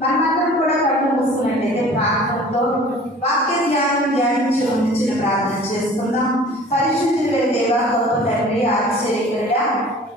మనమందరం కూడా కళ్ళు మూసుకున్నట్లయితే ప్రార్థనతో వాక్య ధ్యానించి ముందు చిన్న ప్రార్థన చేసుకుందాం. పరిశుద్ధుడైన దేవా, గొప్ప తండ్రి, ఆశ్చర్యకరుడా,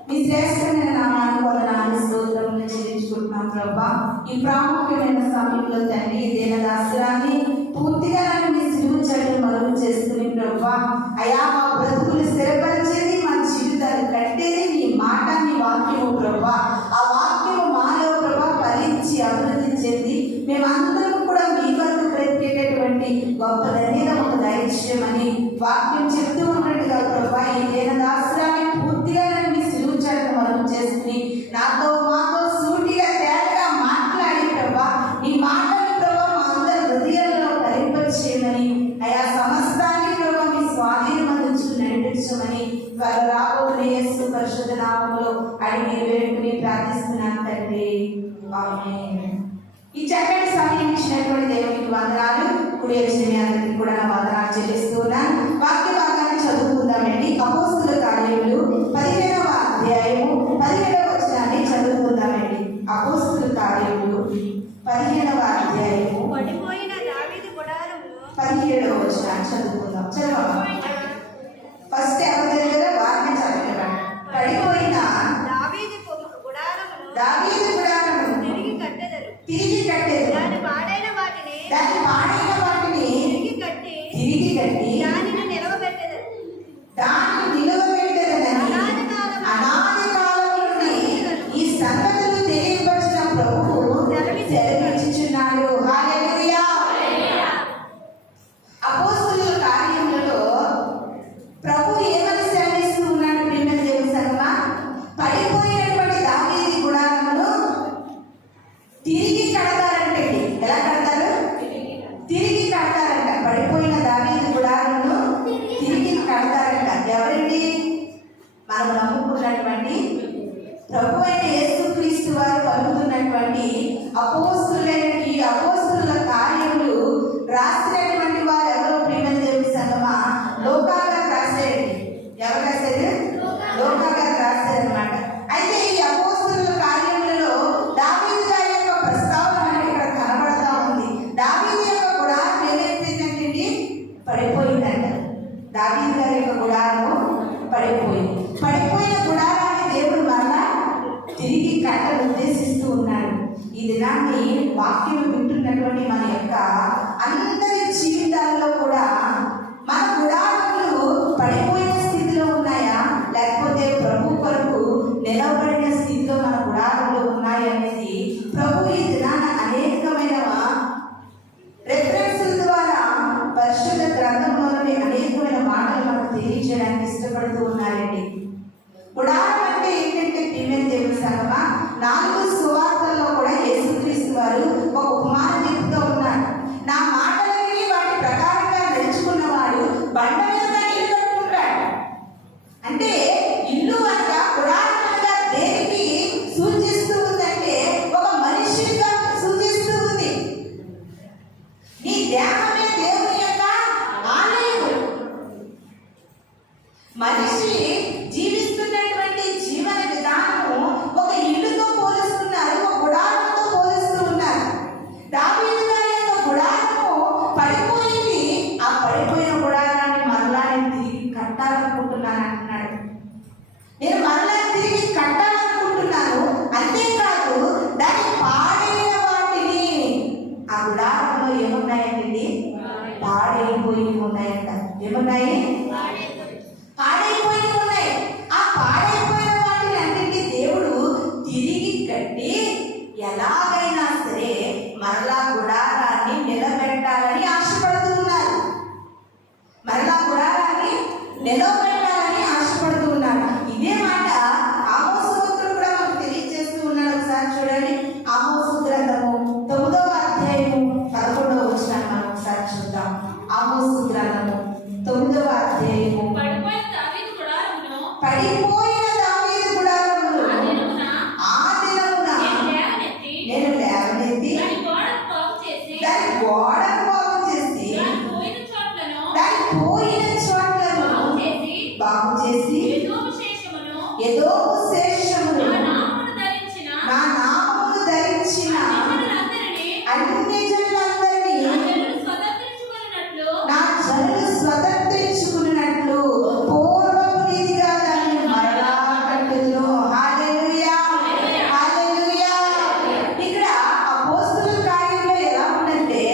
మీ శ్రేష్టమైన నామాన్ని వందనాలు స్తోత్రములు చెల్లించుకుంటున్నాం ప్రభా. ఈ ప్రాముఖ్యమైన సమయంలో తండ్రి దీనదాసురాన్ని పూర్తిగా నన్ను మీ సిలువ చెట్టు మరుగు చేసుకుని ప్రభా, అయా మా బ్రతుకులు స్థిరపరిచేది, మా జీవితాలు కట్టేది మీ మాట, మీ వాక్యము ప్రభా. ఆ వాక్యము మాలో ప్రభా ఫలించి అభివృద్ధి చెంది మేమందరం కూడా మీ వరకు బ్రతికేటటువంటి గొప్ప ధన్యత ఒక దైత్యమని వాక్యం చెప్తూ ఉన్నట్టుగా ప్రభా, ఈ దీనదాసురాన్ని పూర్తిగా నన్ను మీ సిలువ చెట్టు మరుగు చేసుకుని నాతో మాతో సూటిగా తేటగా మాట్లాడి ప్రభా, ఈ మాటలు ప్రభా మా అందరి హృదయాల్లో ఫలింపచేయమని, అయా సమస్తాన్ని ప్రభా మీ స్వాధీనం అందించుకుని నడిపించమని త్వరలో రాబోతున్న యేసు పరిశుద్ధ నామములో అడిగి వేడుకుని ప్రార్థిస్తున్నాను తండ్రి, ఆమేన్. ఈ చక్కటి సమయం ఇచ్చినటువంటి దేవునికి వందనాలు. కుడి వచ్చిన మీ అందరికీ కూడా నా వందనాలు చెల్లిస్తున్నాను. వాక్య భాగాన్ని చదువుకుందామండి. అపోస్తలుల కార్యములు 15వ అధ్యాయము 17వ వచనాన్ని చదువుకుందామండి. అపోస్తలుల కార్యములు 15వ అధ్యాయము 17వ వచనాన్ని చదువుకుందాం. చదవండి. ఫస్ట్ ఎవరి దగ్గర వాక్యం చదవండి. పడిపోయిన దావీదు గుడారమును తిరిగి కట్టెదరు. దాని పాడైన వాటిని తిరిగి కట్టి దానిని నిలవబెట్టెదరని అనాది కాలం నుండి ఈ సంగతులు తెలియపరిచిన ప్రభువు సెలవిచ్చుచున్నాడు. హల్లెలూయా. అపోస్తలుల కార్యములలో ప్రభు ఏమని సెలవిస్తూ ఉన్నాడు? ప్రియమైన దేవుని సంగమా, పడిపోయినటువంటి దావీదు గుడారమును తిరిగి కడతారంటే ఎలా కడతారు? తిరిగి కడతారంట. పడిపోయిన దావీదు గుడారమును తిరిగి కడతారంట. ఎవరండి? మనం నమ్ముకున్నటువంటి ప్రభు అయిన యేసుక్రీస్తు వారు పలుకుతున్నటువంటి అపోస్తలుల కార్యములు రాసినటువంటి వారు ఎవరో? ప్రియమైన దేవుని సంగమా, లోకా గారు రాశారండి. ఎవరు రాశారు? లోకా గారు రాశారనమాట. అయితే ఈ అపోస్తలుల కార్యములలో దావీదు గారి యొక్క ప్రస్తావన మనకి ఇక్కడ కనబడతా ఉంది. దావీదు యొక్క గుడారం ఏమైపోయిందంటే పడిపోయిందంట. దావీదు గారి యొక్క గుడారము పడిపోయిన గుడారాన్ని దేవుడు మరలా తిరిగి కట్టను ఉద్దేశిస్తూ ఉన్నాడు. ఈ దినాన్ని వాక్యం వింటున్నటువంటి మన యొక్క అందరి జీవితాల్లో కూడా మన గుడారములు పడిపోయిన స్థితిలో ఉన్నాయా, లేకపోతే ప్రభు కొరకు నిలవబడిన స్థితిలో మన గుడారములు ఉన్నాయా అనేది ప్రభు ఈ దినాన అనేకమైన రెఫరెన్సుల ద్వారా పరిశుద్ధ గ్రంథంలోని అనేకమైన మాటలు మనకు తెలియజేయడానికి ఇష్టపడుతూ ఉన్నారండి. గుడారం అంటే ఏంటంటే ప్రియమైన దేవుని సంగమా, 4 సువార్తల్లో కూడా యేసుక్రీస్తు వారు ఒక ఉపమానం చెప్తూ ఉన్నారు. నా మాటలని వాటి ప్రకారంగా నడుచుకున్నవాడు బండ మీద ఇల్లు కట్టుకుంటాడు. అంటే ఇల్లు అనగా గుడారముగా దేనికి సూచిస్తూ ఉందంటే ఒక మనిషిగా సూచిస్తూ ఉంది. నీ దేహమే దేవుని యొక్క ఆలయము. మనిషి జీవిస్తున్నటువంటి జీవన విధానము ఒక ఇల్లుతో పోలుస్తున్నారు, ఒక గుడారంతో పోలుస్తూ ఉన్నారు. దావీదు గారి యొక్క గుడారము పడిపోయింది. ఆ పడిపోయిన గుడారాన్ని మరలా నేను తిరిగి కట్టాలనుకుంటున్నాను అంటున్నాడు. నేను మరలా తిరిగి కట్టాలనుకుంటున్నాను. అంతేకాదు దాని పాడైన వాటిని, ఆ గుడారంలో ఏమున్నాయండి? పాడైపోయి ఉన్నాయంట. ఏమున్నాయి? పాడైపోయి ఉన్నాయి. ఆ పాడైపోయిన వాటిని అన్నింటి దేవుడు తిరిగి కట్టి ఎలాగైనా సరే మరలా గుడారాన్ని నిలబెట్టాలని ఆశపడుతూ ఉన్నారు. మరలా గుడారాన్ని నిలబెట్టాలని ఆశపడుతూ ఉన్నారు. ఇదే మాట ఆమోసు భక్తుడు కూడా మనకు తెలియజేస్తూ ఉన్నాడు. ఒకసారి చూడండి. ఆమోసు గ్రంథము 9వ అధ్యాయము 11వ వచనాన్ని మనం ఒకసారి చూద్దాం. ఆమోసు గ్రంథము 9వ అధ్యాయము పడిపోయిన దావీదు గుడారమును ఆ దినమున నేను అన్ని జనులందరినీ నా జనులు స్వతంత్రించుకున్నట్లు పూర్వపు రీతిగా దాన్ని మరలా కట్టుదును. హల్లెలూయా, హల్లెలూయా. ఇక్కడ అపోస్తలుల కార్యంలో ఎలా ఉందంటే,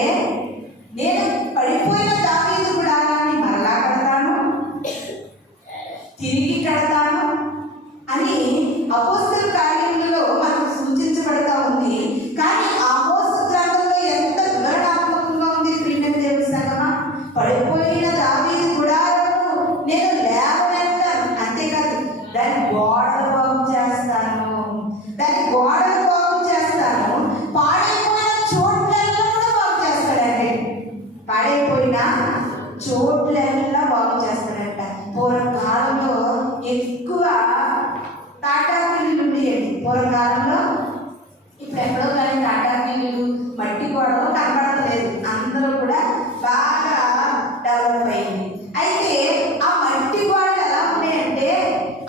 నేను పడిపోయిన దావీదు గుడారాన్ని మరలా కడతాను, తిరిగి కడతాను అని అపోస్తలుల కార్యములలో మనకు సూచించబడతా ఉంది. కానీ ఆమోసు గ్రంథంలో ఎంత వివరణాత్మకంగా ఉంది ప్రియమైన దేవుని సంగమా. పడిపోయిన దావీదు గుడారము నేను లేవనెత్తాను, అంతేకాదు దాని గోడలు బాగు చేస్తాను, దాని గోడలు బాగు చేస్తాను, పాడైపోయిన చోట్లెల్లా కూడా బాగు చేస్తాడంటే, పాడైపోయిన చోట్లెల్లా బాగు చేస్తాడంట. పూర్వకాలంలో ఎక్కువ తాటాకిళ్ళు ఉండేవి. పూర్వకాలంలో ఇప్పుడు ఎక్కడో కానీ తాటాకిళ్ళు మట్టి గోడలు కనపడలేదు, అందరూ కూడా బాగా డెవలప్ అయింది. అయితే ఆ మట్టి గోడలు ఎలా ఉన్నాయంటే,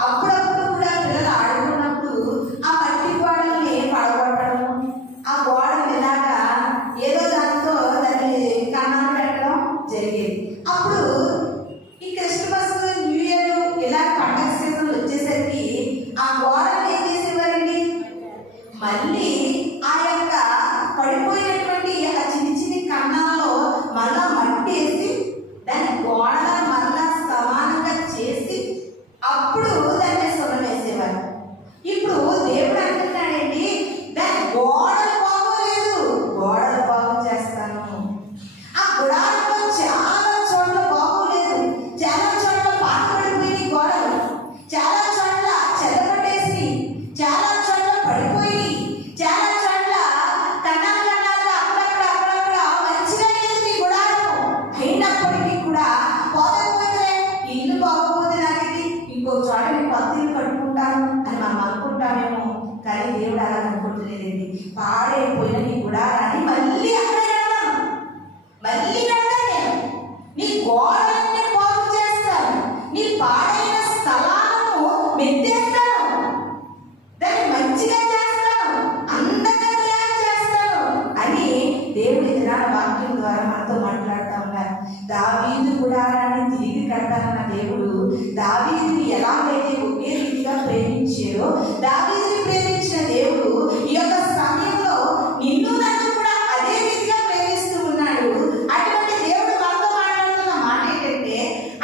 అప్పుడప్పుడు కూడా పిల్లలు ఆడుకున్నప్పుడు ఆ మట్టి గోడల్ని పడగొట్టడం, ఆ గోడలు ఇలాగా ఏదో దాంతో దాన్ని కన్నాలు పెట్టడం జరిగేది. అప్పుడు ఈ క్రిస్మస్, న్యూ ఇయర్ ఇలా పండగ సీజన్ వచ్చేసరికి ఆ గోడలు ఏం చేసేవారండి, మళ్ళీ ఆ యొక్క పడిపోయినటువంటి ఆ చిన్ని చిన్ని కన్నాల్లో మళ్ళా మట్టి వేసి దాన్ని గోడల మళ్ళా సమానంగా చేసి అప్పుడు దాన్ని సున్నం వేసేవారు. ఇప్పుడు దేవుడు అంటున్నాడండి, దాని గోడలు బాగోలేదు, గోడలు బాగు చేస్తాను. ఆ గుడారంలో చాలా చోట్ల బాగోలేదు, చాలా చోట్ల పాతపడిపోయినాయి గోడలు, చాలా చోట్ల చెదపట్టేసి, చాలా చోట్ల పడిపోయి, చాలా చోట్ల కన్నాలు అక్కడక్కడ మంచిగా లేదు మీ గుడారం. అయినప్పటికీ కూడా పోతే ఇల్లు బాగోపోతే నాకైతే ఇంకో చోట నేను కొత్త ఇల్లు కట్టుకుంటాను అని మనం అనుకుంటామేమో, కానీ దేవుడు అలా అనుకుంటలేదండి. పాడైపోయిన నీ గుడారాన్ని మళ్ళీ అక్కడ కడతాను, మళ్ళీ కడతాను నేను, నీ గోడలన్నీ బాగు చేస్తాను, నీ పాడైన స్థలాలను మెత్తేస్తాను, దాన్ని మంచిగా చేస్తాను, అందంగా తయారు చేస్తాను అని దేవుడి దినాల వాక్యం ద్వారా మనతో మాట్లాడుతూ ఉన్నారు. దావీదు గుడారాన్ని తిరిగి కడతానన్న దేవుడు దావీదుని ఎలాగైతే ఒకే రీతిగా ప్రేమించారో, దావీదుని ప్రేమించిన దేవుడు ఈ యొక్క సమయంలో నిన్ను నన్ను కూడా అదే రీతిగా ప్రేమిస్తూ ఉన్నాడు. అటువంటి దేవుడు మనతో మాట్లాడుతున్న మాట ఏంటంటే,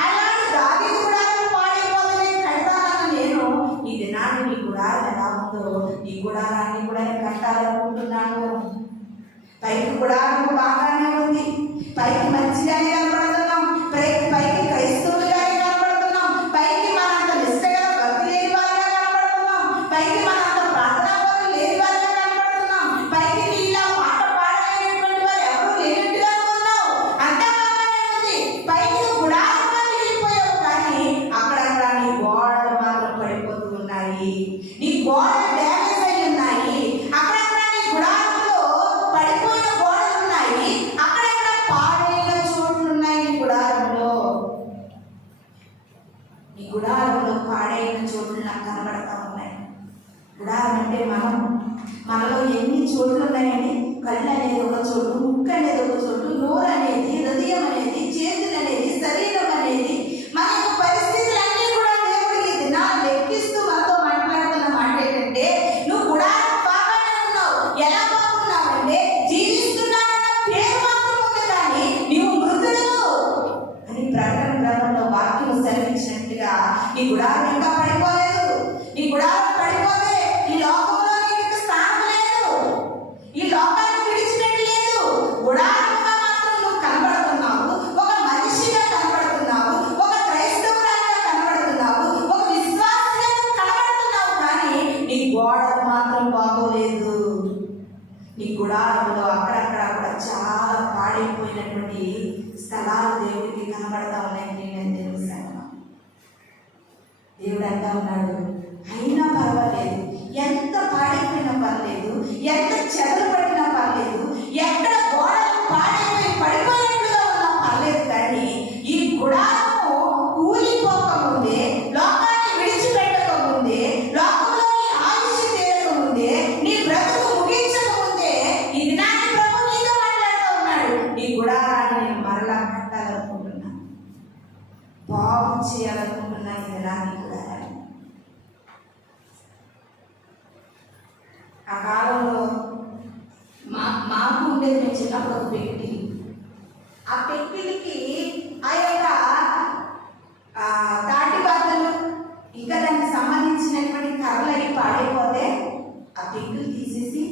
అలాంటి దావీదు గుడారం పాడైపోతుంది కడతానన్న నేను ఈ దినాన్ని నీ గుడారం ఎలా ఉందో ఈ గుడారాన్ని కూడా నేను కట్టాలనుకుంటున్నాను. పైకి గుడారం బాగానే ఉంది, పైకి మంచిగానే కనపడుతున్నాం, పైకి క్రైస్తవులుగానే కనపడుతున్నాం, పైకి మనంత నిష్టగా భక్తి లేని వారిగా కనపడుతున్నాం, పైకి మనంత ప్రార్థనా పనులు లేని వారిగా కనపడుతున్నాం, పైకి నీలా పాట పాడలేనటువంటి వారు ఎవరు లేనట్టుగా ఉన్నావు, అంతా బాగానే ఉంది. పైకి గుడారంగా వెళ్ళిపోయావు, కానీ అక్కడక్కడ నీ గోడలు మాత్రం పడిపోతూ ఉన్నాయి, నీ గోడలు డ్యామేజ్ అయి ఉన్నాయి, అక్కడక్కడ నీ గుడారంలో పడిపోయిన గోడలు ఉన్నాయి, అక్కడక్కడ పాడైన చోట్లు ఉన్నాయి. నీ గుడారంలో పాడైన చోట్లు నాకు కనబడతా ఉన్నాయి. గుడారం అంటే మనలో ఎన్ని చోట్లు ఉన్నాయండి. కళ్ళు అనేది ఒక చోటు, ముక్కు అనేది ఒక చోటు, నోరు అనేది, హృదయం అనేది, చేతులు అనేది, శరీరం అనేది, మన యొక్క పరిస్థితులన్నీ కూడా దేవుడికి దినాలు లెక్కిస్తూ మనతో మాట్లాడుతున్న మాట ఏంటంటే, నువ్వు గుడారం బాగానే ఉన్నావు. ఎలా బాగున్నావు అంటే, జీవిస్తున్నానన్న పేరు మాత్రం ఉంది, కానీ నీవు మృతుడు అని ప్రకటన గ్రంథంలో వాక్యం సెలవించినట్టుగా నీ గుడారం ఇంకా పడిపోలేదు. నీ గుడారం పడిపోతే ఈ లోకంలో నీకు స్థానం లేదు, ఈ లోకాన్ని విడిచిపెట్టి లేదు. గుడారంగా మాత్రం నువ్వు కనబడుతున్నావు, ఒక మనిషిగా కనబడుతున్నావు, ఒక క్రైస్తవురాలుగా కనబడుతున్నావు, ఒక విశ్వాసంగా కనబడుతున్నావు, కానీ నీ గోడలు మాత్రం బాగోలేదు. నీ గుడారంలో అక్కడక్కడ కూడా చాలా పాడైపోయినటువంటి స్థలాలు దేవుడికి కనబడతా ఉన్నాయి. దేవుడు అంటా ఉన్నాడు, అయినా పర్వాలేదు, ఎంత పాడైపోయినా పర్లేదు, ఎంత చెదలు పడినా పర్లేదు, ఎక్కడ గోడలు పాడైపోయి పడిపోయినట్టుగా ఉన్నా పర్లేదు, కానీ ఈ గుడారము కూలిపోకముందే, లోకాన్ని విడిచిపెట్టకముందే, లోకంలో నీ ఆయుష్ తీరకముందే, నీ బ్రతుకు ముగించకముందే ఈ దినాన్ని ప్రభు నీతో చేయాలనుకుంటున్నాను ఇది నాకు కూడా. ఆ కాలంలో మాకు ఉండేది, మేము చిన్నప్పుడు ఒక పెట్టి, ఆ పెట్టికి ఆ యొక్క తాటి బద్దలు ఇంకా దానికి సంబంధించినటువంటి కర్రలు అవి పాడైపోతే ఆ పెంకులు తీసేసి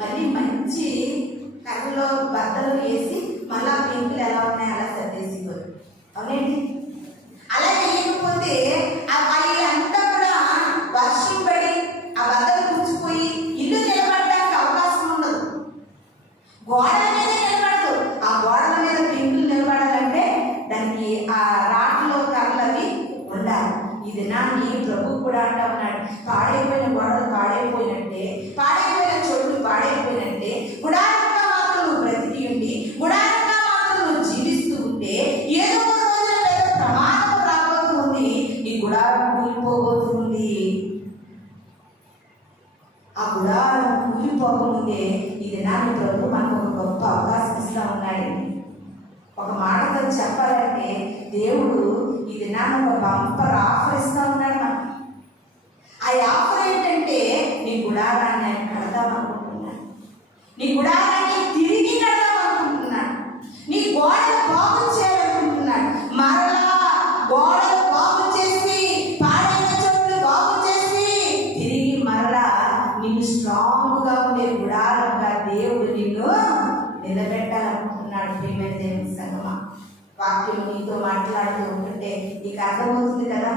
మళ్ళీ మంచి కర్రలో బద్దలు వేసి మళ్ళీ ఆ పెంకులు ఎలా ఉన్నాయో అలా సర్దేసిపోరు. అవునండి. అలా చేయకపోతే అవి అంతా కూడా వర్షం పడి ఆ బద్దలు కూర్చుపోయి ఇల్లు నిలబడడానికి అవకాశం ఉండదు. గోడల మీద నిలబడదు. ఆ గోడల మీద పెంకులు నిలబడాలంటే దానికి ఆ రాట్లో కర్రలవి ఉండాలి. ఇది నాన్ని ప్రభు కూడా అంటా ఉన్నాడు, పాడైపోయిన గోడలు పాడైపోయినట్టే, పాడైపోయిన చోట్లు పాడైపోయినట్టే, గుడారంగా మాత్రం నువ్వు బ్రతికి ఉండి గుడారంగా మాత్రం నువ్వు జీవిస్తూ ఉంటే ఏదో ఒక రోజున పెద్ద ప్రమాదం రాబోతుంది, నీ గుడారం కూలిపోబోతుంది. ఆ గుడారం కూలిపోకముందే ఇది నాన్న ప్రభు మనకు ఒక గొప్ప అవకాశం ఇస్తూ ఉన్నాడండి. ఒక మాటతో చెప్పాలంటే దేవుడు ఇది నాన్న ఒక బంపర్ ఆఫర్ ఇస్తూ ఉన్నాడు మనకు. ఆ ఆఫర్ ఏంటంటే నీ గుడారాన్ని ఆయన కడదాం అనుకుంటున్నాడు, నీ గుడారాన్ని తిరిగి కడదాం అనుకుంటున్నాడు, నీ గోడలు బాగు చేయాలనుకుంటున్నాడు. మరలా గోడలు బాగు చేసి పాడైన చోట్లు బాగు చేసి తిరిగి మరలా నిన్ను స్ట్రాంగ్గా ఉండే గుడారంగా దేవుడు నిన్ను నిలబెట్టాలనుకుంటున్నాడు. ప్రియమైన దేవుని సంగమా, వాక్యం నీతో మాట్లాడుతూ ఉంటుంటే నీకు అర్థమవుతుంది కదా,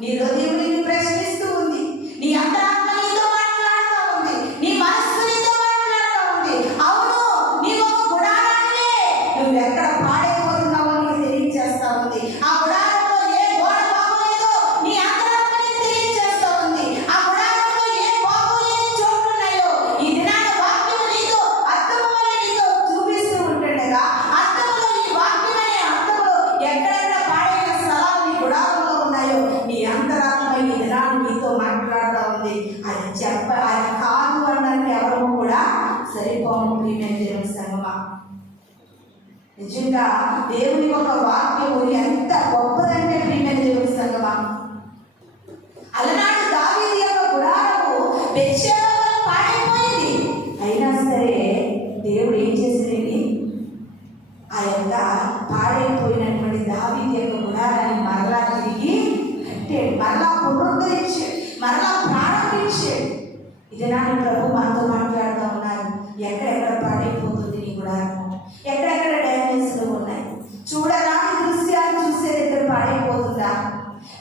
నీ హృదయం నిన్ను ప్రశ్నిస్తూ ఉంది, నీ అంతరాత్మ నీతో మాట్లాడుతూ ఉంది, నీ మనస్సు నీతో మాట్లాడుతూ ఉంది. అవును, నీవు ఒక గుడారానివే, నువ్వు ఎక్కడ పాడైపోతున్నావో నీకు తెలియజేస్తా ఉంది. ఆ గుడారంలో ఏ గోడ బాగోలేదో నీ అంతరాత్మ నీకు తెలియజేస్తా ఉంది. ఆ గుడారంలో ఏ బాగోలేని చోట్లు ఉన్నాయో ఈ దినాన వాక్యం నీతో అర్థమవలే నీతో చూపిస్తూ ఉంటుండగా, అర్థంలో ఈ వాక్యం అనే అర్థంలో ఎక్కడెక్కడ పాడైన స్థలాలు నీ గుడారంలో ఉన్నాయో నీ అంతరాత్మ ఈ దినాన్ని నీతో మాట్లాడుతూ ఉంది. అది కాదు అన్నట్టు ఎవరు కూడా సరిపోము. ప్రియమైన దేవుని సంగమా, నిజంగా దేవుని ఒక వాక్యము ఎంత గొప్పదంటే ప్రియమైన దేవుని సంగమా, అలనాడు దావీదు యొక్క గుడారము బెత్షెబ వల్ల పాడైపోయింది. అయినా సరే దేవుడు ఏం చేసేది, ఆ యొక్క పాడైపోయినటువంటి దావీదు యొక్క గుడారాన్ని మరలా తిరిగి కట్టాడు, మరలా పునరుద్ధరించాడు, మరలా ప్రారంభించాడు. ఇది నాని ప్రభు మనతో మాట్లాడుతూ ఉన్నారు. ఎక్కడెక్కడ పాడైపోతుంది నీ గుడారము, ఎక్కడెక్కడ డ్యామేజ్లు ఉన్నాయి, చూడరాని దృశ్యాలు చూసే దగ్గర పాడైపోతుందా,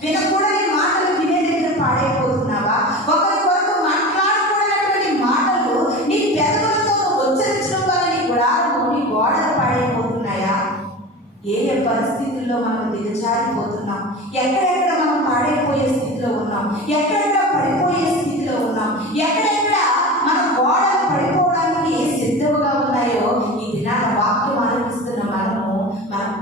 వినకూడని మాటలు వినే దగ్గర పాడైపోతున్నావా, ఒకరి కొరకు మాట్లాడకూడనటువంటి మాటలు నీ పెదవులతో ఉచ్చరించడం వల్ల నీ గుడారము నీ గోడలు పాడైపోతున్నాయా? ఏ ఏ పరిస్థితుల్లో మనం దిగజారిపోతున్నాం, ఎక్కడెక్కడ మనం పాడైపోయే స్థితిలో ఉన్నాం, ఎక్కడెక్కడ పడిపోయే స్థితిలో ఉన్నాం, ఎక్కడెక్కడ మన గోడలు పడిపోవడానికి సిద్ధముగా ఉన్నాయో ఈ దినాన వాక్యం ఆనందిస్తున్న మనం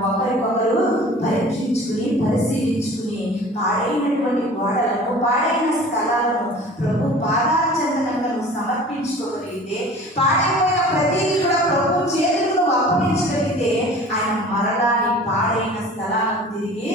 ఒకరికొకరు పరీక్షించుకుని పరిశీలించుకుని పాడైనటువంటి గోడలను పాడైన స్థలాలను ప్రభు పాదాల చెందనంగా నువ్వు సమర్పించుకోగలిగితే, పాడైపోయిన ప్రతిదీ కూడా ప్రభు చేతులకు అప్పగించగలిగితే ఆయన మరలా నీ పాడైన స్థలాలను తిరిగి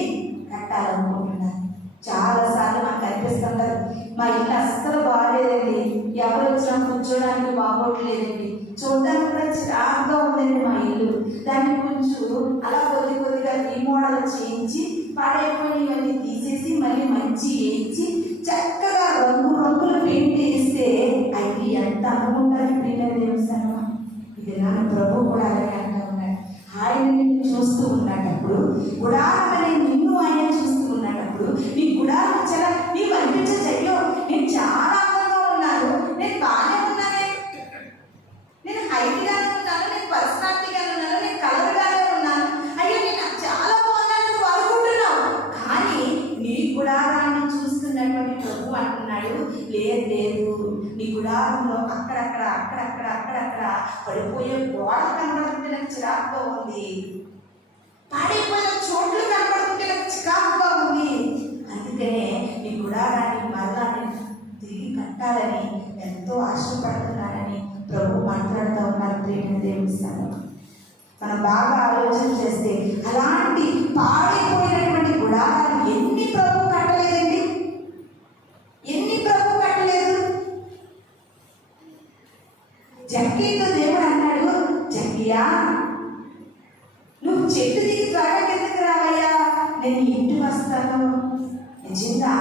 కట్టాలనుకుంటున్నాను. చాలాసార్లు మనకు అనిపిస్తాం కదా, మా ఇల్లు అస్సలు బాగాలేదండి, ఎవరు వచ్చినా కూర్చోడానికి బాగోట్లేదండి, చూడడానికి కూడా చిరాకుగా ఉందండి మా ఇల్లు, దాన్ని కొంచెం అలా కొద్దిగా రీమోడల్ చేయించి పాడైపోయినవన్నీ తీసేసి మళ్ళీ మంచి వేయించి చక్కగా రంగుల పెయింట్ వేస్తే అవి ఎంత అనుకుంటారు. ప్రియమైన దేవుని సంగమా, ఇది నా ప్రభు కూడా అలాగే అంటూ ఉన్నాడు. ఆయన నిన్ను చూస్తూ ఉన్నప్పుడు, గుడారం అనే నిన్ను ఆయన చూస్తూ ఉన్నప్పుడు నీ గుడారం చాలా నీవు అనిపించచ్చు, అయ్యో నేను చాలా అందంగా ఉన్నాను, నేను బాగానే ఉన్నానే, నేను హైట్గానే ఉన్నాను, నేను పర్సనాలిటీగానే ఉన్నాను, నేను కలర్గానే ఉన్నాను, అయ్యో నేను చాలా బాగున్నాను నువ్వు అనుకుంటున్నావు. కానీ నీ గుడారాన్ని చూస్తున్నటువంటి ప్రభు అంటున్నాడు, లేదు నీ గుడారంలో అక్కడక్కడ పడిపోయే గోడ కనబడుతుంటే నాకు చిరాకుగా ఉంది, పాడైపోయిన చోట్లు కనబడుతుంటే నాకు చికాకుగా ఉంది, అందుకనే నీ గుడారాన్ని మరలా తిరిగి కట్టాలని ఎంతో ఆశపడుతున్నానని ప్రభు మాట్లాడుతూ ఉన్నారు. ప్రియమైన దేవుని సంగమా, మనం బాగా ఆలోచన చేస్తే అలాంటి పాడైపోయినటువంటి గుడారాలు ఎన్ని ప్రభు కట్టలేదండి? ఎన్ని ప్రభు కట్టలేదు? జక్కీతో దేవుడు అన్నాడు, జక్కీయా నువ్వు చెట్టు దిగి త్వరగా కిందకి రావయ్యా, నేను ఇంటికి వస్తాను. నిజంగా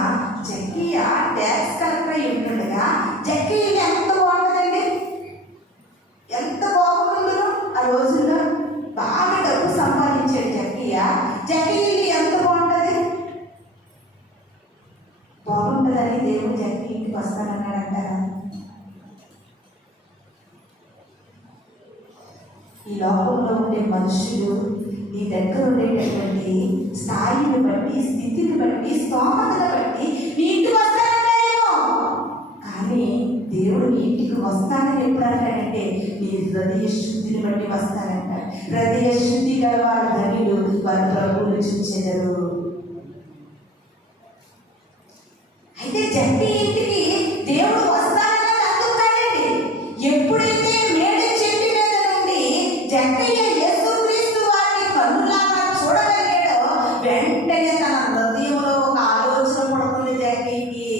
జక్కీయ ట్యాక్స్ కలెక్టర్ అయి ఉంటుండగా జక్కీయ ఎంత బాగుంటుందండి, ఎంత బాగుంటుందో. ఆ రోజుల్లో బాగా డబ్బు సంపాదించాడు జక్కీయ. జక్కీయ ఎంత బాగుంటుంది, బాగుంటుందని దేవుడు జక్కీ ఇంటికి వస్తానన్నాడు అంటారా? ఈ లోకంలో ఉండే మనుషులు నీ దగ్గర ఉండేటటువంటి స్థాయిని బట్టి, స్థితిని బట్టి, స్తోమతను బట్టి నీ ఇంటికి వస్తానంటారేమో, కానీ దేవుడు నీ ఇంటికి వస్తానని ఎప్పుడు అంటాడంటే నీ హృదయ శుద్ధిని బట్టి వస్తానంటాడు. హృదయ శుద్ధి గల వారు ధన్యులు, వారి ప్రభువును చూచెదరు. అయితే జట్టి ఇంటికి దేవుడు వస్తానని అందుకాడండి. ఎప్పుడైతే మేడి చెట్టు మీద నుండి జక్కయ్య యేసుక్రీస్తు వారిని కన్నులాగా చూడగలిగాడో వెంటనే తన హృదయంలో ఒక ఆలోచన పడుతుంది జక్కయ్యకి.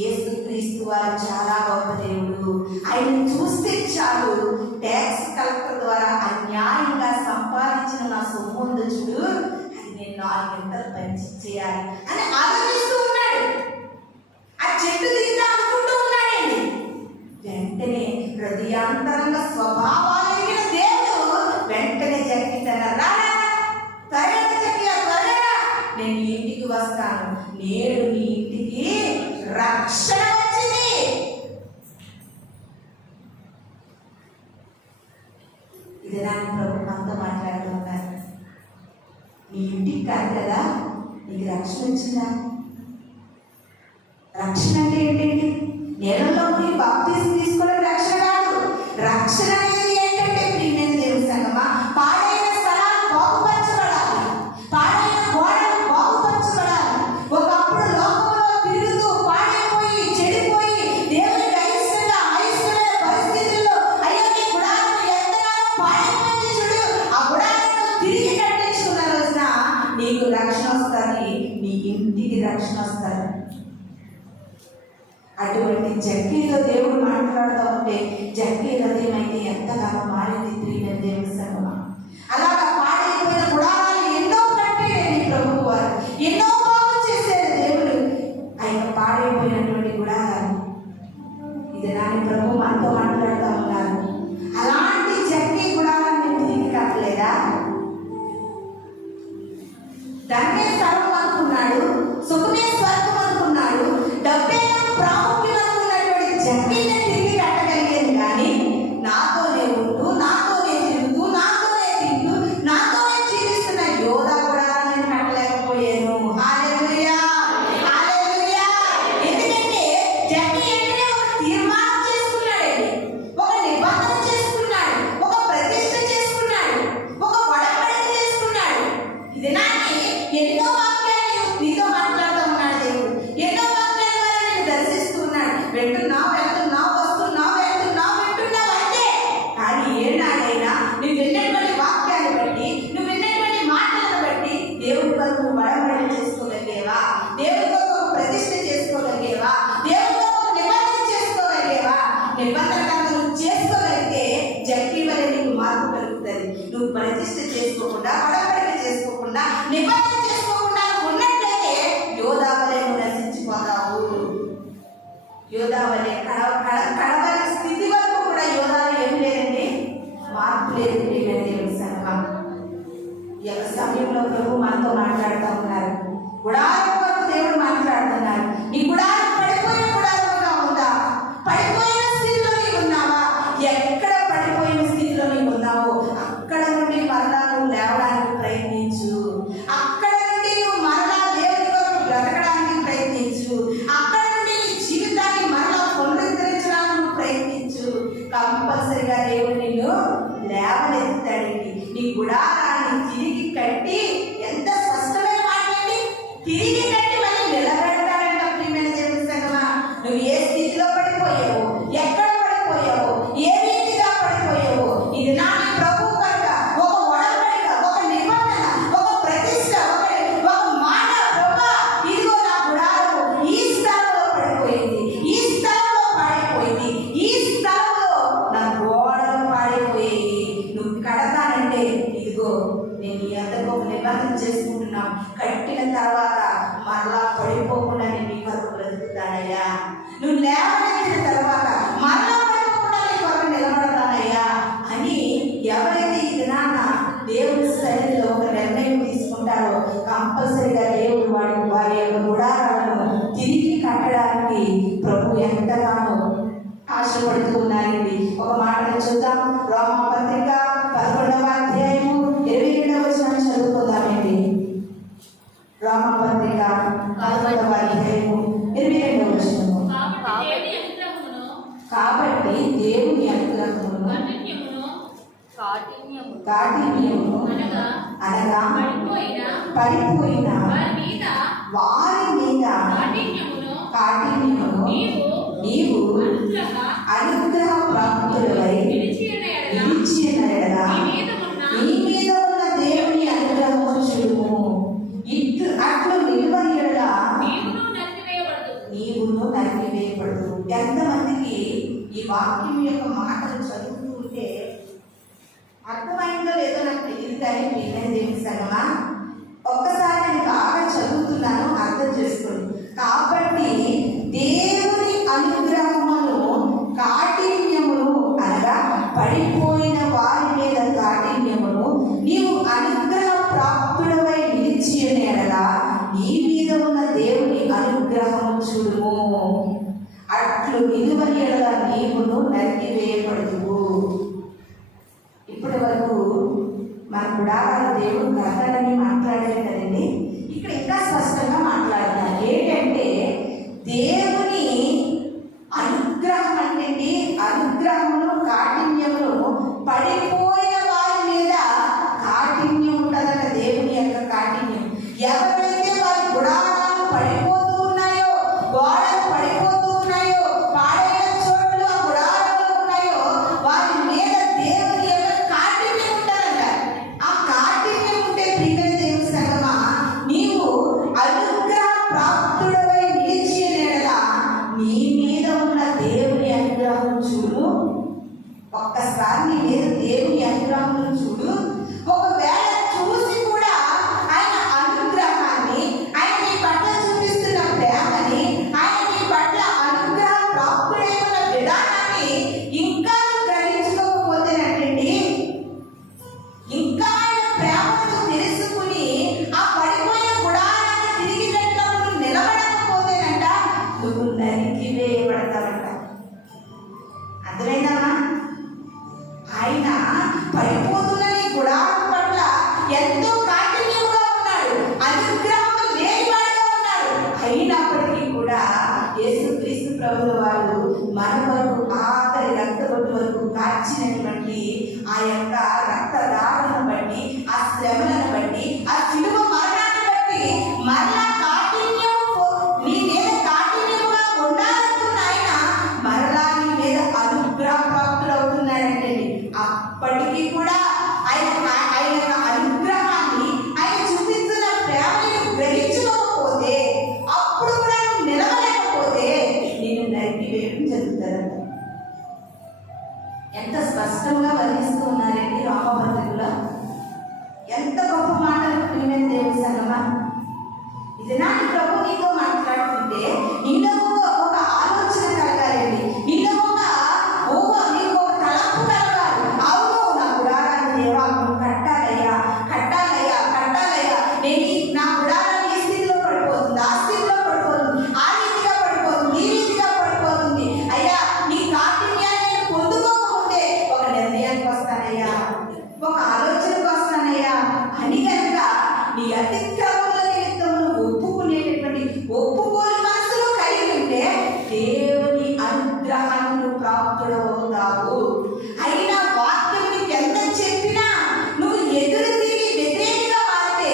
యేసుక్రీస్తు వారు చాలా గొప్ప దేవుడు, ఆయన చూస్తే చాలు, ట్యాక్స్ కలెక్టర్ ద్వారా అన్యాయంగా సంపాదించిన నా సొమ్ము ఉంది చూడు, అది నేను 4 గంటలు పనిచేయాలి అని ఆలోచిస్తూ ఉన్నాడు. ఆ చెట్టు దిగుతా అనుకుంటూ ఉన్నాడండి. వెంటనే హృదయాంతరంగ స్వభావాలు ఎరిగిన దేవుడు వెంటనే జక్కిస్తాను, త్వరగా జక్కియా త్వరగా, నేను ఇంటికి వస్తాను, నేడు నీ ఇంటికి రక్షణ వచ్చింది. ఇది నాకు ప్రభు మనతో మాట్లాడుతున్నారు. నీ ఇంటికి కాదు కదా, నీకు రక్షణ వచ్చిందా? రక్షణ అంటే ఏంటండి? నేలలో పోయి బాప్తిజం తీసుకోవడం రక్షణ కాదు. రక్షణ అనేది ఏంటంటే ప్రియమైన దేవుని సంగమా, పాడైన స్థలాలు బాగుపరచబడాలి, పాడైన గోడలు బాగుపరచబడాలి. ఒకప్పుడు లోకంలో తిరుగుతూ పాడైపోయి చెడిపోయి దేవునికి అయిష్టమైన పరిస్థితుల్లో అయ్యో నీ గుడారం ఎంతగానో పాడైపోయింది చూడు, ఆ గుడారాన్ని తిరిగి కట్టించుకున్న రోజున నీకు రక్షణ వస్తుంది, నీ ఇంటికి రక్షణ వస్తుంది. అటువంటి జక్కీతో దేవుడు మాట్లాడుతూ ఉంటే జక్కీ హృదయం అయితే ఎంతగానో మారింది ప్రియమైన దేవుని సంగమా. అలాగా పాడైపోయిన గుడారాలు ఎన్నో కట్టాడండి ప్రభువు వారు, ఎన్నో బాగు చేశారు దేవుడు. ఆయన పాడైపోయినటువంటి గుడారాలు ఇది నాని ప్రభు మనతో మాట్లాడుతూ ఉన్నారు. అలాంటి జక్కీ గుడారాన్ని తిరిగి కట్టలేదా? ధనమే సర్వం అనుకున్నాడు, సుఖమే స్వర్గం అనుకున్నాడు, డబ్బే ప్రాముఖ్యం అనుకున్నటువంటి జక్కీని తిరిగి కట్టగలిగేది. కానీ నాతోనే ఉంటూ, నాతోనే తిరుగుతూ, నాతోనే తింటూ, నాతోనే జీవిస్తున్న యోధా కూడా నేను కట్టలేకపోయాను. హల్లెలూయా, హల్లెలూయా. ఎందుకంటే జక్కీ అంటే ఒక తీర్మానం చేసుకున్నాడండి, ఒక నిబంధన చేసుకున్నాడు, ఒక ప్రతిష్ఠ చేసుకున్నాడు, ఒక ఒడంబడిక చేసుకున్నాడు. ఇది నాకు ఎన్నో వాక్యాలు నీతో మాట్లాడుతూ ఉన్నాడు దేవుడు, ఎన్నో వాక్యాల ద్వారా నేను దర్శిస్తున్నాడు. వెళ్తున్నావు వెళ్తున్నావు, వస్తున్నావు వెళ్తున్నావు, వింటున్నావు అంతే. కానీ ఏనాడైనా నువ్వు విన్నటువంటి వాక్యాన్ని బట్టి, నువ్వు విన్నటువంటి మాటలను బట్టి దేవుడి కొరకు ఒడంబడిక చేసుకోగలిగేవా? దేవుడి కొరకు ఒక ప్రతిష్ఠ చేసుకోగలిగేవా? దేవుడి కొరకు ఒక నిబంధన చేసుకోగలిగేవా? నిబంధన కనుక నువ్వు చేసుకోగలిగితే జక్కీ వల్ల నీకు మార్పు కలుగుతుంది. నువ్వు ప్రతిష్ఠ చేసుకోకుండా, ఒడంబడిక చేసుకోకుండా, నిబంధన చేసుకోకుండా ఉన్నట్లయితే యోధా వలె నువ్వు నశించిపోతావు. యోధా వలె కడవరి స్థితి వరకు కూడా యోధాలో ఏం లేదండి, మార్పు లేదు. దేవుని సంగమా, ఈ యొక్క సమయంలో ప్రభు మనతో మాట్లాడుతూ ఉన్నారు. గుడారం వరకు దేవుడు మాట్లాడుతున్నారు. నీ గుడారం పడిపోయిన గుడారంగా ఉందా? పడిపోయిన స్థితిలో నీకు ఉన్నావా? ఎక్కడ పడిపోయిన స్థితిలో నీకు ఉన్నావో అక్కడ నుండి మరలా నువ్వు లేవడానికి ప్రయత్నించు. అక్కడ నుండి నువ్వు మరలా దేవుని కొరకు బ్రతకడానికి ప్రయత్నించు. అక్కడ నుండి నీ జీవితాన్ని మరలా పునరుద్ధరించడానికి నువ్వు ప్రయత్నించు. కంపల్సరిగా దేవుడు నిన్ను లేవనెత్తాడండి. నీ గుడారాన్ని తిరిగి కట్టి, ఎంత స్పష్టమైన మాటలండి, తిరిగి కట్టి మళ్ళీ నిలబెడతాడంట. ప్రియమైన దేవుని సంగమా, నువ్వు ఏ స్థితిలో పడిపోయావు, ఎక్కడ పడిపోయావు, ఏ రీతిగా పడిపోయావు, ఇది నా ప్రభు కనుక నిబంధన చేసుకుంటున్నాం. కట్టిన తర్వాత మరలా పడిపోకుండా నేను నీ కొరకు బ్రతుకుతానయ్యా. నువ్వు లేవనెత్తిన తర్వాత మరలా పడిపోకుండా నీ కొరకు నిలబడతానయ్యా అని ఎవరైతే ఈ దినాన దేవుని సన్నిధిలో ఒక నిర్ణయం తీసుకుంటారో కంపల్సరిగా దేవుడు వారి యొక్క గుడారాలను తిరిగి కట్టడానికి ప్రభు ఎంతగానో ఆశపడుతూ ఉన్నారండి. ఒక మాటను చూద్దాం. రోమాపత్రిక 11వ అధ్యాయము 22వ వచనం చదువుకుందామండి. రోమాపత్రిక 11వ అధ్యాయము 22వ వచనము. కాబట్టి దేవుని అనుగ్రహమును కాఠిన్యమును అనగా పడిపోయిన వారి మీద కాఠిన్యమును నీవు అనుగ్రహ ప్రాప్తులవై నిలిచిన ఎడల నీ మీద ఉన్న దేవుని అనుగ్రహము చూడుము. అట్లు నిలువని ఎడల నీవును నరికివేయబడదు. ఎంతమందికి ఈ వాక్యం యొక్క మాటలు చదువుతుంటే అర్థమైందో లేదో నాకు తెలియదు, కానీ ప్రియమైన దేవుని సంగమా, ఒక్కసారి నేను బాగా చదువుతున్నాను, అర్థం చేసుకోండి. కాబట్టి దేవుని అనుగ్రహమును కాఠిన్యమును అనగా పడిపోయిన వారి మీద కాఠిన్యమును నీవు అనుగ్రహ ప్రాప్తుడవై నిలిచి ఎడల నీ మీద ఉన్న దేవుని అనుగ్రహము చూడుము. అట్లు నిలువని ఎడల నీవును నరికివేయబడుదువు. ఇప్పటి వరకు మన గుడారాల దేవుడు కథలని మాట్లాడారు కదండి. ఇక్కడ ఇంకా స్పష్టంగా మాట్లాడుతున్నారు. ఏంటంటే దేవుని అనుగ్రహం అంటే అనుగ్రహమును కాఠిన్యమును పడిపోయిన వారి మీద కాఠిన్యం ఉంటుందట. దేవుని యొక్క కాఠిన్యం ఎవరైతే వారి గుడారాలు పడిపోతూ ఉన్నాయో, గోడలు పడిపోతూ ఉన్నాయో, పాడైన చోట్లు ఆ గుడారాలు ఉన్నాయో, వారి మీద దేవుని యొక్క కాఠిన్యం ఉంటుందంట. ఆ కాఠిన్యం ఉంటే ప్రియమైన దేవుని సంగమా, నీవు అనుగ్రహ ప్రాప్తుడవై నిలిచి ఎడల నీ మీద ఉన్న దేవుని అనుగ్రహం చూడు. ఒక్కసారి నీ మీద దేవుని అనుగ్రహం చూడు. ఒకవేళ చూసి కూడా ఆయన అనుగ్రహాన్ని, ఆయన నీ పట్ల చూపిస్తున్న ప్రేమని, ఆయన నీ పట్ల అనుగ్రహ ప్రాప్తుడై ఉన్న విధానాన్ని ఇంకా గ్రహించుకోకపోతేనండి, ఇంకా ఆయన ప్రేమను తెలుసుకుని ఆ పడిపోయిన గుడారాన్ని తిరిగి కట్టినప్పుడు నిలబడకపోతేనంట నువ్వు నరికివేయబడతావంట. అర్థమైందమ్మా? ఆయన పడిపోతున్న నీ గుడారం పట్ల ఎంతో కాఠిన్యంగా ఉన్నాడు, అనుగ్రహం లేనివాడుగా ఉన్నాడు. అయినప్పటికీ కూడా యేసుక్రీస్తు ప్రభువు వారు మన వరకు ఆఖరి రక్తబొట్టు వరకు కార్చినటువంటి ఆ యొక్క రక్తదారులను బట్టి, ఆ శ్రమలను బట్టి, ఆ శిలువ మరణాన్ని బట్టి మరలా నీ మీద కాఠిన్యముగా ఉండాలనుకున్న ఆయన మరలా నీ మీద అనుగ్రహ ప్రాప్తులు అవుతున్నాడంటే అప్పటికీ కూడా ఆయన అనుగ్రహాన్ని, ఆయన చూపిస్తున్న ప్రేమను గ్రహించకపోతే, అప్పుడు కూడా నువ్వు నిలవలేకపోతే నేను నరికివేయడం జరుగుతుందంట. ఎంత స్పష్టంగా వర్ణిస్తూ ఉన్నారండి రోమపత్రికలో. ఎంత గొప్ప మాటలు ప్రియమైన దేవుని సంగమా. ఇది నాటి ప్రభు నీతో మాట్లాడుతుంటే నీలో ఒక ఆలోచన కలగాలండి, నీలో నీకు ఒక తలంపు కలగాలి. అవును, నా గుడారాన్ని దేవా నువ్వు కట్టాలయ్యా, కట్టాలయ్యా, కట్టాలయ్యా. నేను నా గుడారాన్ని ఈ స్థితిలో పడిపోతుంది, ఆ స్థితిలో పడిపోతుంది, ఆ రీతిగా పడిపోతుంది, ఈ రీతిగా పడిపోతుంది. అయ్యా నీ కాఠిన్యాన్ని నేను పొందుకోకముందే ఒక నిర్ణయానికి వస్తానయ్యా, ఒక ఆలోచనకు వస్తానయ్యా అని కనుక నీ అతిక్రమముల నిమిత్తము ఒప్పుకునేటటువంటి ఒప్పుకోని మనసులో కలిగి ఉంటే దేవుని అనుగ్రహాన్ని ప్రాప్తుడవుతావు. అయినా వాక్యం నీకు ఎంత చెప్పినా నువ్వు ఎదురు తిరిగి వ్యతిరేకంగా మారితే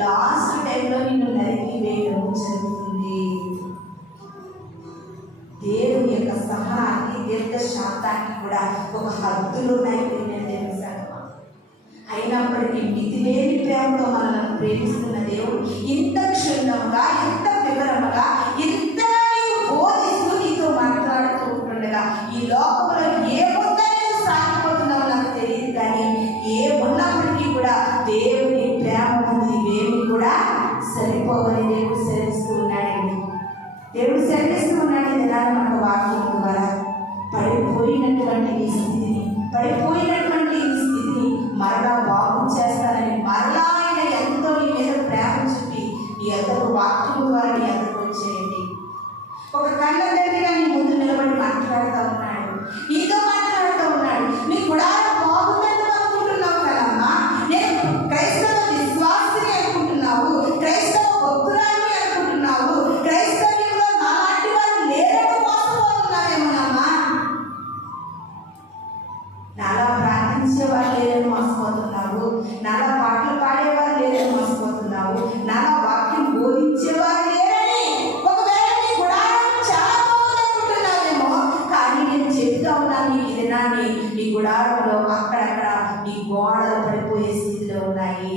లాస్ట్ టైంలో నిన్ను నరికి వేయడం జరుగుతుంది. దేవుని యొక్క సహనానికి, దీర్ఘశాంతానికి కూడా ఒక హద్దులు నైపుణ్యం తెలుసా. అయినప్పటికీ మితిలేని ప్రేమతో మనల్ని ప్రేమిస్తున్న దేవుడు ఇంత క్షుణ్ణంగా, ఇంత వివరముగా, ఇంత బోధిస్తూ నీతో మాట్లాడుతూ ఉంటుండగా ఈ లోకంలో ఏముందని సాగిపోతున్నావు నాకు తెలియదు, కానీ ఏ ఉన్నప్పటికీ కూడా దేవుని ప్రేమ నాలా ప్రార్థించేవారు లేదని మోసపోతున్నావు, నాలా పాటలు పాడేవారు లేదని మోసపోతున్నావు, నాలా వాక్యం బోధించేవారు లేరని ఒకవేళ నీ గుడారం చాలా బాగుందనుకుంటున్నావేమో. కానీ నేను చెప్తా ఉన్నాను, ఈ దినాన్ని నీ గుడారంలో అక్కడక్కడ నీ గోడలు పడిపోయే స్థితిలో ఉన్నాయి.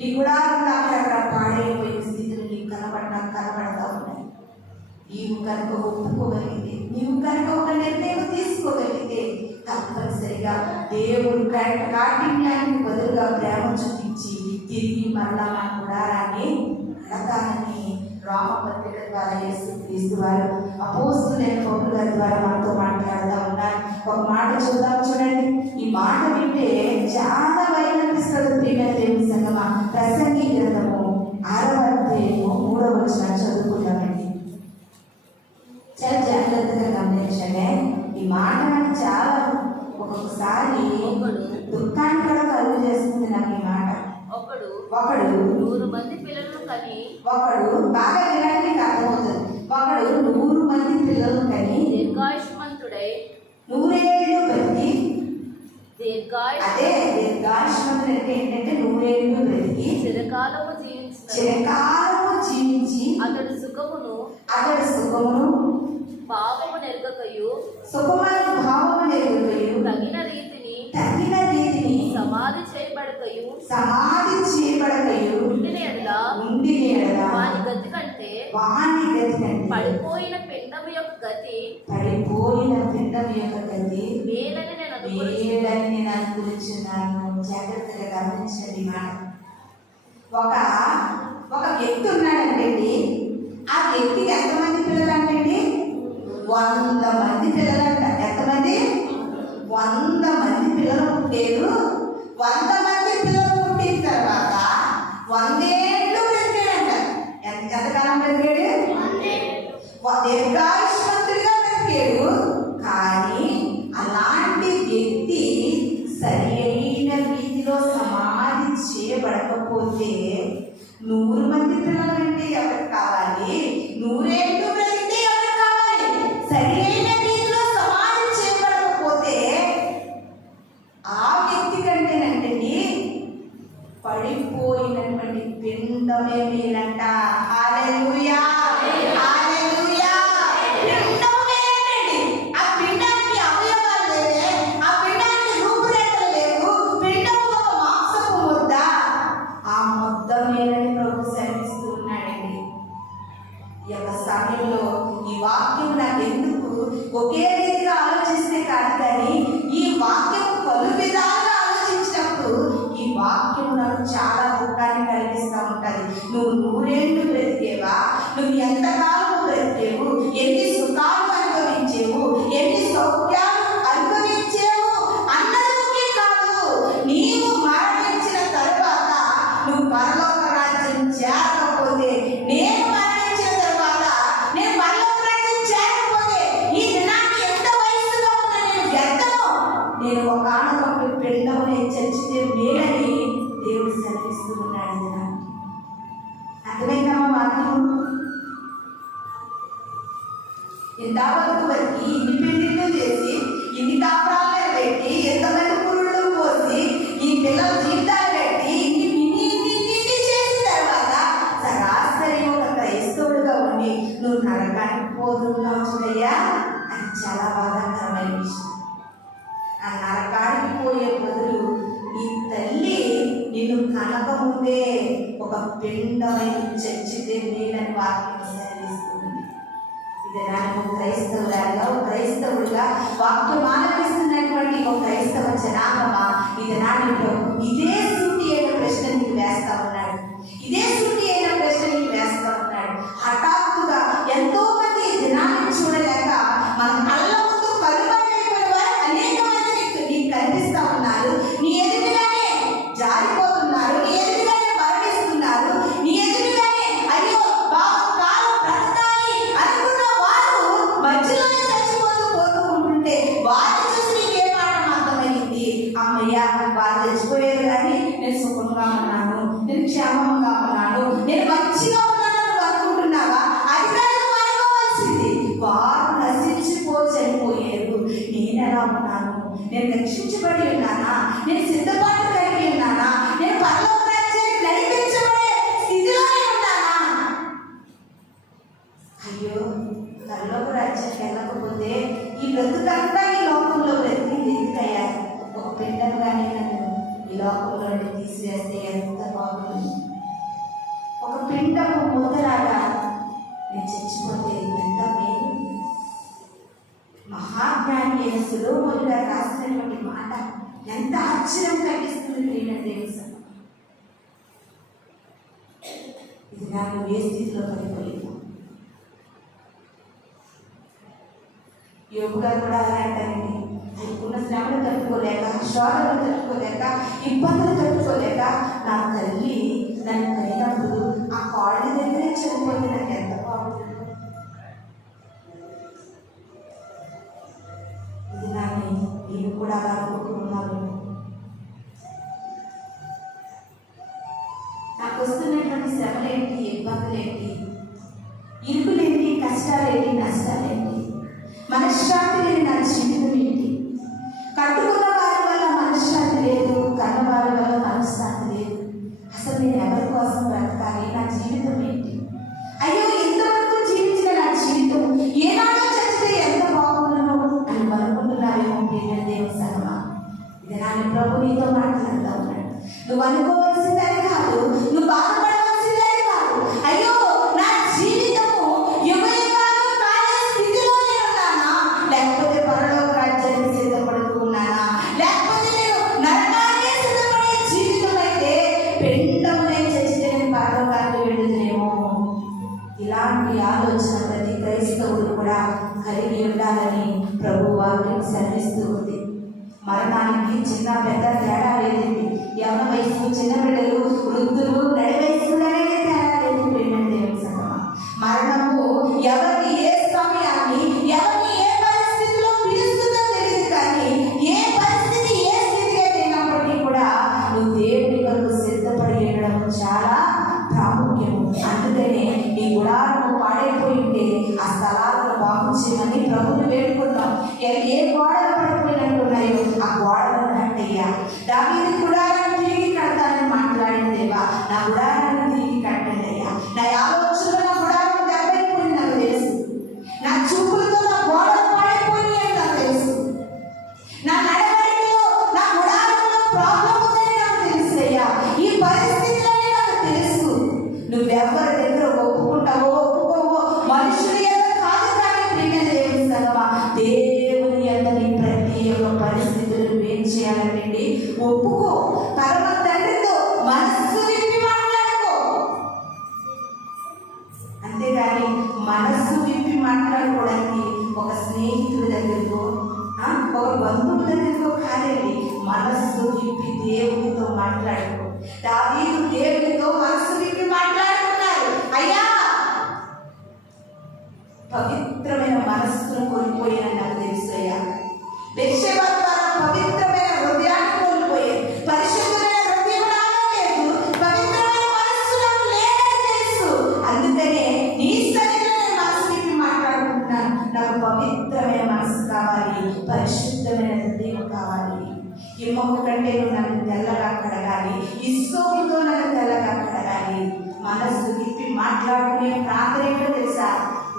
నీ గుడారంలో అక్కడక్కడ పాడైపోయే స్థితిలో నీకు కనబడతా ఉన్నాయి. నీవు కనుక ఒప్పుకోగలిగితే, నీవు కనుక ఒక నిర్ణయం తీసుకోగలిగితే తప్పనిసరిగా దేవుడు కాఠిన్యానికి బదులుగా ప్రేమ చూపించి తిరిగి మరలా మన గుడారాన్ని కడతానని రామపత్రిక ద్వారా యేసుక్రీస్తు వారు అపోస్తలుడైన పౌలు గారి ద్వారా మనతో మాట్లాడుతూ ఉన్నారు. ఒక మాట చూద్దాం, చూడండి. ఈ మాట వింటే చాలా భయం అనిపిస్తుంది. ప్రియమైన దేవుని సంగమా, ప్రసంగి గ్రంథము 6వ అధ్యాయము 3వ వచనం చదువుకుందామండి. చాలా జాగ్రత్తగా గమనించండి. ఈ మాట నాకు చాలా ఒక్కొక్కసారి దుఃఖాన్ని కూడా కలుగు చేస్తుంది. నాకు ఈ మాట, ఒకడు 100 మంది పిల్లలను కని, ఒకడు బాగా వినడానికి అర్థమవుతుంది. ఒకడు 100 మంది పిల్లలను కని దీర్ఘాయుష్మంతుడై 100 ఏళ్ళు బ్రతికి, అదే దీర్ఘాయుష్మంతుడు అంటే ఏంటంటే 100 ఏళ్ళు బ్రతికి చిరకాలము జీవించి అతడు సుఖమును భావము నెరగకయు తగిన రీతిని సమాధి చేయబడకయు ఉండిన ఎడల వాని గతి కంటే పడిపోయిన పిండము యొక్క గతి మేలని నేను అనుకుంటున్నాను. జాగ్రత్తగా గమనించండి మాట. ఒక వ్యక్తి ఉన్నాడంటండి. ఆ వ్యక్తికి ఎంతమంది పిల్లలు అంటండి? 100 మంది పిల్లలంట. ఎంతమంది? 100 మంది పిల్లలు పుట్టారు. 100 మంది పిల్లలు పుట్టిన తర్వాత 100 ఏళ్ళు బ్రతికాడంట. ఎంతకాలం బ్రతికాడు? దీర్ఘాయుష్మంతుడిగా బ్రతికాడు. కానీ అలాంటి వ్యక్తి సరి అయిన రీతిలో సమాధి చేయబడకపోతే 100 మంది పిల్లలు అంటే ఎవరికి కావాలి? 100 ఏళ్ళు బ్రతికితే ఎవరికి కావాలి? సరి అయిన రీతిలో సమాధి చేయబడకపోతే ఆ వ్యక్తి కంటేనంటండి పడిపోయినటువంటి పిండమే మేలంట. హల్లెలూయా, హల్లెలూయా. పిండం మేలండి. ఆ పిండానికి అవయవాలు లేవే, ఆ పిండానికి రూపురేఖలు లేవు. పిండం ఒక మాంసపు ముద్ద. ఆ ముద్ద మేలని ప్రభు సెలవిస్తూ ఉన్నాడండి. ఈ యొక్క సమయంలో ఈ వాక్యం నాకు ఎందుకు ఒకే రీతిగా ఆలోచిస్తే కాదు, కానీ ఈ వాక్యం పలు విధాలుగా ఆలోచించినప్పుడు ఈ వాక్యం నాకు చాలా దుఃఖాన్ని కలిగిస్తూ ఉంటుంది. నువ్వు 100 ఏళ్ళు బ్రతికేవా? నువ్వు ఎంతకాలం బ్రతికేవు? ఎన్ని సుఖాలు అనుభవించేవు? ఎన్ని సౌఖ్యాలు అనుభవించేవు అన్నది ముఖ్యం కాదు. నీవు మరణించిన తరువాత నువ్వు పరలోక రాజ్యం చేరకపోతే, నేను మరణించిన తర్వాత నేను పరలోక రాజ్యం చేరకపోతే ఈ దినాన్ని ఎంత వయసులో ఉన్న నేను వ్యర్థము. నేను ఒక ఆనకొక పిండము నేను చర్చితే మేలని దేవుడు సెలవిస్తూ ఉన్నాడు. దినాన్ని అర్థమైందమ్మా వాక్యం? ఇంతవరకు వరకు ఇన్ని పెళ్లిళ్ళు చేసి, ఇన్ని కాపురాలు పెట్టి, ఎంతమంది పురుళ్ళు పోసి, ఈ పిల్లల జీవితాలు పెట్టి, ఇన్ని చేసిన తర్వాత సరాసరి ఒక క్రైస్తవుడిగా ఉండి నువ్వు నరకానికి పోతున్నావు చూడయ్యా, అది చాలా బాధాకరమైన విషయం. ఆ నరకానికి పోయే బదులు నీ తల్లి నిన్ను కనకముందే ఒక పిండమైన చర్చితే మేలని వాక్యం సెలవిస్తుంది. ఇది నాకు క్రైస్తవుడిగా వాక్యం ఆలపిస్తున్నటువంటి ఒక క్రైస్తవ జనాంగమా, ఇది నాటిలో ఇదే సూటి అయిన ప్రశ్న నీకు వేస్తా ఉన్నాడు. ఇదే సూటి అయిన ప్రశ్న నీకు వేస్తా ఉన్నాడు. హఠాత్తుగా ఎంతో మంది దినాన్ని చూడలేక మన కళ్ళ ముందు కలుబడిపోయిన వారు అనేక మంది నీకు కనిపిస్తా ఉన్నారు. నీ ఎదురుగానే జారిపోతున్నారు, నీ ఎదురుగానే మరణిస్తున్నారు, నీ ఎదురుగానే అయ్యో కాలం బ్రతకాలి అనుకున్న వారు మధ్యలోనే పోతూ ఉంటుంటే వారిని చూసి నీకే పాఠం అర్థమైంది. అమ్మయ్య, వారు చచ్చిపోయారు కానీ నేను సుఖంగా ఉన్నాను, నేను క్షేమంగా ఉన్నాను, నేను మంచిగా ఉన్నాను అనుకుంటున్నావా? అది కాదు అనుకోవాల్సింది. వారు నశించిపో చనిపోయారు, నేను ఎలా ఉన్నాను? నేను రక్షించబడి ఉన్నానా? నేను సిద్ధపాటు కలిగి ఉన్నానా? నేను పరలోక రాజ్యానికి నడిపించబడే స్థితిలోనే ఉన్నానా? అయ్యో, పరలోక రాజ్యానికి వెళ్ళకపోతే ఈ బ్రతుకంతా ఈ లోకంలో బ్రతికింది ఎందుకయ్యా? ఒక పిండంగానే నన్ను ఈ లోకంలో తీసివేస్తే ఎంత బాగుంది. ఒక పిండము ముద్దలాగా నేను చచ్చిపోతే ఎంత మేలు. మహాజ్ఞాని అయిన సొలొమోను గారు రాసినటువంటి మాట ఎంత ఆశ్చర్యం కలిగిస్తుంది ప్రియమైన దేవసభ. ఇది నాకు ఏ స్థితిలో పడిపోయింది. యోగు గారు కూడా అలా అంటారండి. ఆయనకున్న శ్రమను తట్టుకోలేక, శోధనలు తట్టుకోలేక, ఇబ్బందులు తట్టుకోలేక నా తల్లి నన్ను కలిగినప్పుడు ఆ కాళ్ళ దగ్గరే చనిపోతే నాకు ఎంత బాగుంటుంది. ఇది నాని నేను కూడా అలా అనుకుంటున్నాను. నాకు వస్తున్నటువంటి శ్రమలేంటి, ఇబ్బందులేంటి, ఇరుకులేంటి, కష్టాలేంటి, నష్టాలేంటి, మనశ్శాంతి లేని నా జీవితం ఏంటి? కట్టుకున్న వారి వల్ల మనశ్శాంతి లేదు, కన్న వారి వల్ల మనశ్శాంతి లేదు. అసలు నేను ఎవరి కోసం బ్రతకాలి? నా జీవితం ఏంటి? అయ్యో, ఇంతవరకు జీవించిన నా జీవితం ఏనాడో చచ్చితే ఎంత బాగున్నాను అని అనుకుంటున్నావేమో ప్రియమైన దేవసభ. ఇది నాని ప్రభు నీతో మాట్లాడుతూ ఉన్నాడు. నువ్వు అనుకోవాల్సిందని కాదు, నువ్వు బాధపడవలసిందని కాదు. అయ్యో, నా జీవితము యుగయుగాలు కాలే స్థితిలోనే ఉన్నానా? లేకపోతే పరలోక రాజ్యానికి సిద్ధపడుతూ ఉన్నానా? లేకపోతే నేను నరకానికి సిద్ధపడే జీవితం అయితే పిండమునే చచ్చితే నేను పరలోకానికి వెళ్ళుదునేమో. ఇలాంటి ఆలోచన ప్రతి క్రైస్తవుడు కూడా కలిగి ఉండాలని ప్రభు వాక్యం సెలవిస్తూ ఉంది. మరణానికి చిన్న పెద్ద తేడా లేదండి. యవన వయసు, చిన్న బిడ్డలు, వృద్ధులు, నడి వయసులు అనేది తేడా లేదు ప్రియమైన దేవుని సంగమా. మరణము ఎవరిని ఏ సమయాన్ని, ఎవరిని ఏ పరిస్థితిలో పిలుస్తుందో తెలియదు. కానీ ఏ పరిస్థితి, ఏ స్థితిగా అయినప్పటికీ కూడా నువ్వు దేవుని కొరకు సిద్ధపడి ఉండడం చాలా ప్రాముఖ్యము. అందుకనే ఈ గుడాలను పాడైపోయి ఉంటే ఆ స్థలాలను బాగు చేయమని ప్రభుని వేడుకుంటాం. ఏ గోడలు పడిపోయినట్టున్నాయో ఆ గోడలను కట్టయ్యా. దావీదు గుడాలను తిరిగి కడతానని మాట్లాడిన దేవా, నా గుడాలను తిరిగి కట్టండి అయ్యా. నా ఆలోచనలో నా గుడాలను దెబ్బైపోయింది నాకు తెలుసు. నా చూపులతో నా గోడలు పాడైపోయినాయి నాకు తెలుసు. నా నడవడిలో, నా గుడాలలో ప్రాబ్లం ఉందని నాకు తెలుసు అయ్యా. ఈ పరిస్థితులనే నాకు తెలుసు. నువ్వెవరి దగ్గర ఒప్పుకుంటావో ఒప్పుకోవో మనుషులు ఎవరు కాదు. కానీ ప్రియమైన దేవుని సంగమా, దేవుని అందరి ప్రతి ఒక్క పరిస్థితులు ఏం చేయాలంటే ఒప్పుకో. పరమ తండ్రితో మనస్సు విప్పి మాట్లాడుకో. అంతేగాని మనస్సు విప్పి మాట్లాడుకోవడానికి ఒక స్నేహితుడి దగ్గరకో, ఒక బంధువుల దగ్గరకో కాదండి. మనస్సు విప్పి దేవునితో మాట్లాడుకో. దావీదు దేవునితో మనస్సు విప్పి మాట్లాడుకున్నారు. అయ్యా, పవిత్రమైన మనస్సును కోల్పోయిన నాకు తెలుసు అయ్యా. బెత్షెబా ద్వారా పవిత్రమైన హృదయాన్ని కోల్పోయే, పరిశుద్ధమైన హృదయం నాలో లేదు, పవిత్రమైన మనస్సు నాకు లేదని తెలుసు. అందుకనే నీ సన్నిధిలో నేను మనసు విప్పి మాట్లాడుకుంటున్నాను. నాకు పవిత్రమైన మనసు కావాలి, పరిశుద్ధమైన హృదయం కావాలి. హిమము కంటే నన్ను తెల్లగా కడగాలి, ఇస్సోపుతో నన్ను తెల్లగా కడగాలి. మనస్సు విప్పి మాట్లాడుకునే ప్రార్థన తెలుసా?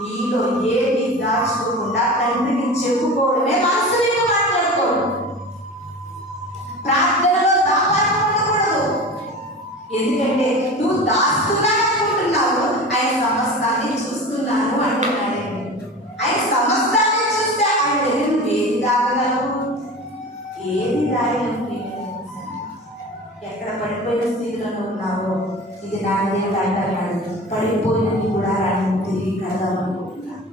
నీలో ఏది దాచుకోకుండా తండ్రికి చెప్పుకోవడమే మనసు విప్పి మాట్లాడుకోవడం. ప్రార్థనలో దాపాలు ఉండకూడదు. ఎందుకంటే నువ్వు దాస్తున్నాను అనుకుంటున్నావు, ఆయన సమస్తాన్ని చూస్తున్నాను అంటున్నాడండి. ఆయన సమస్తాన్ని చూస్తే ఆయన దగ్గర నువ్వు ఏది దాగలవు, ఏది దాయలేవు. ఎక్కడ పడిపోయిన స్థితిలో ఉన్నావో ఇది నా దేవుడు అంటున్నాడు. పడిపోయినది కూడా రాని తిరిగి కడదామనుకుంటున్నాను.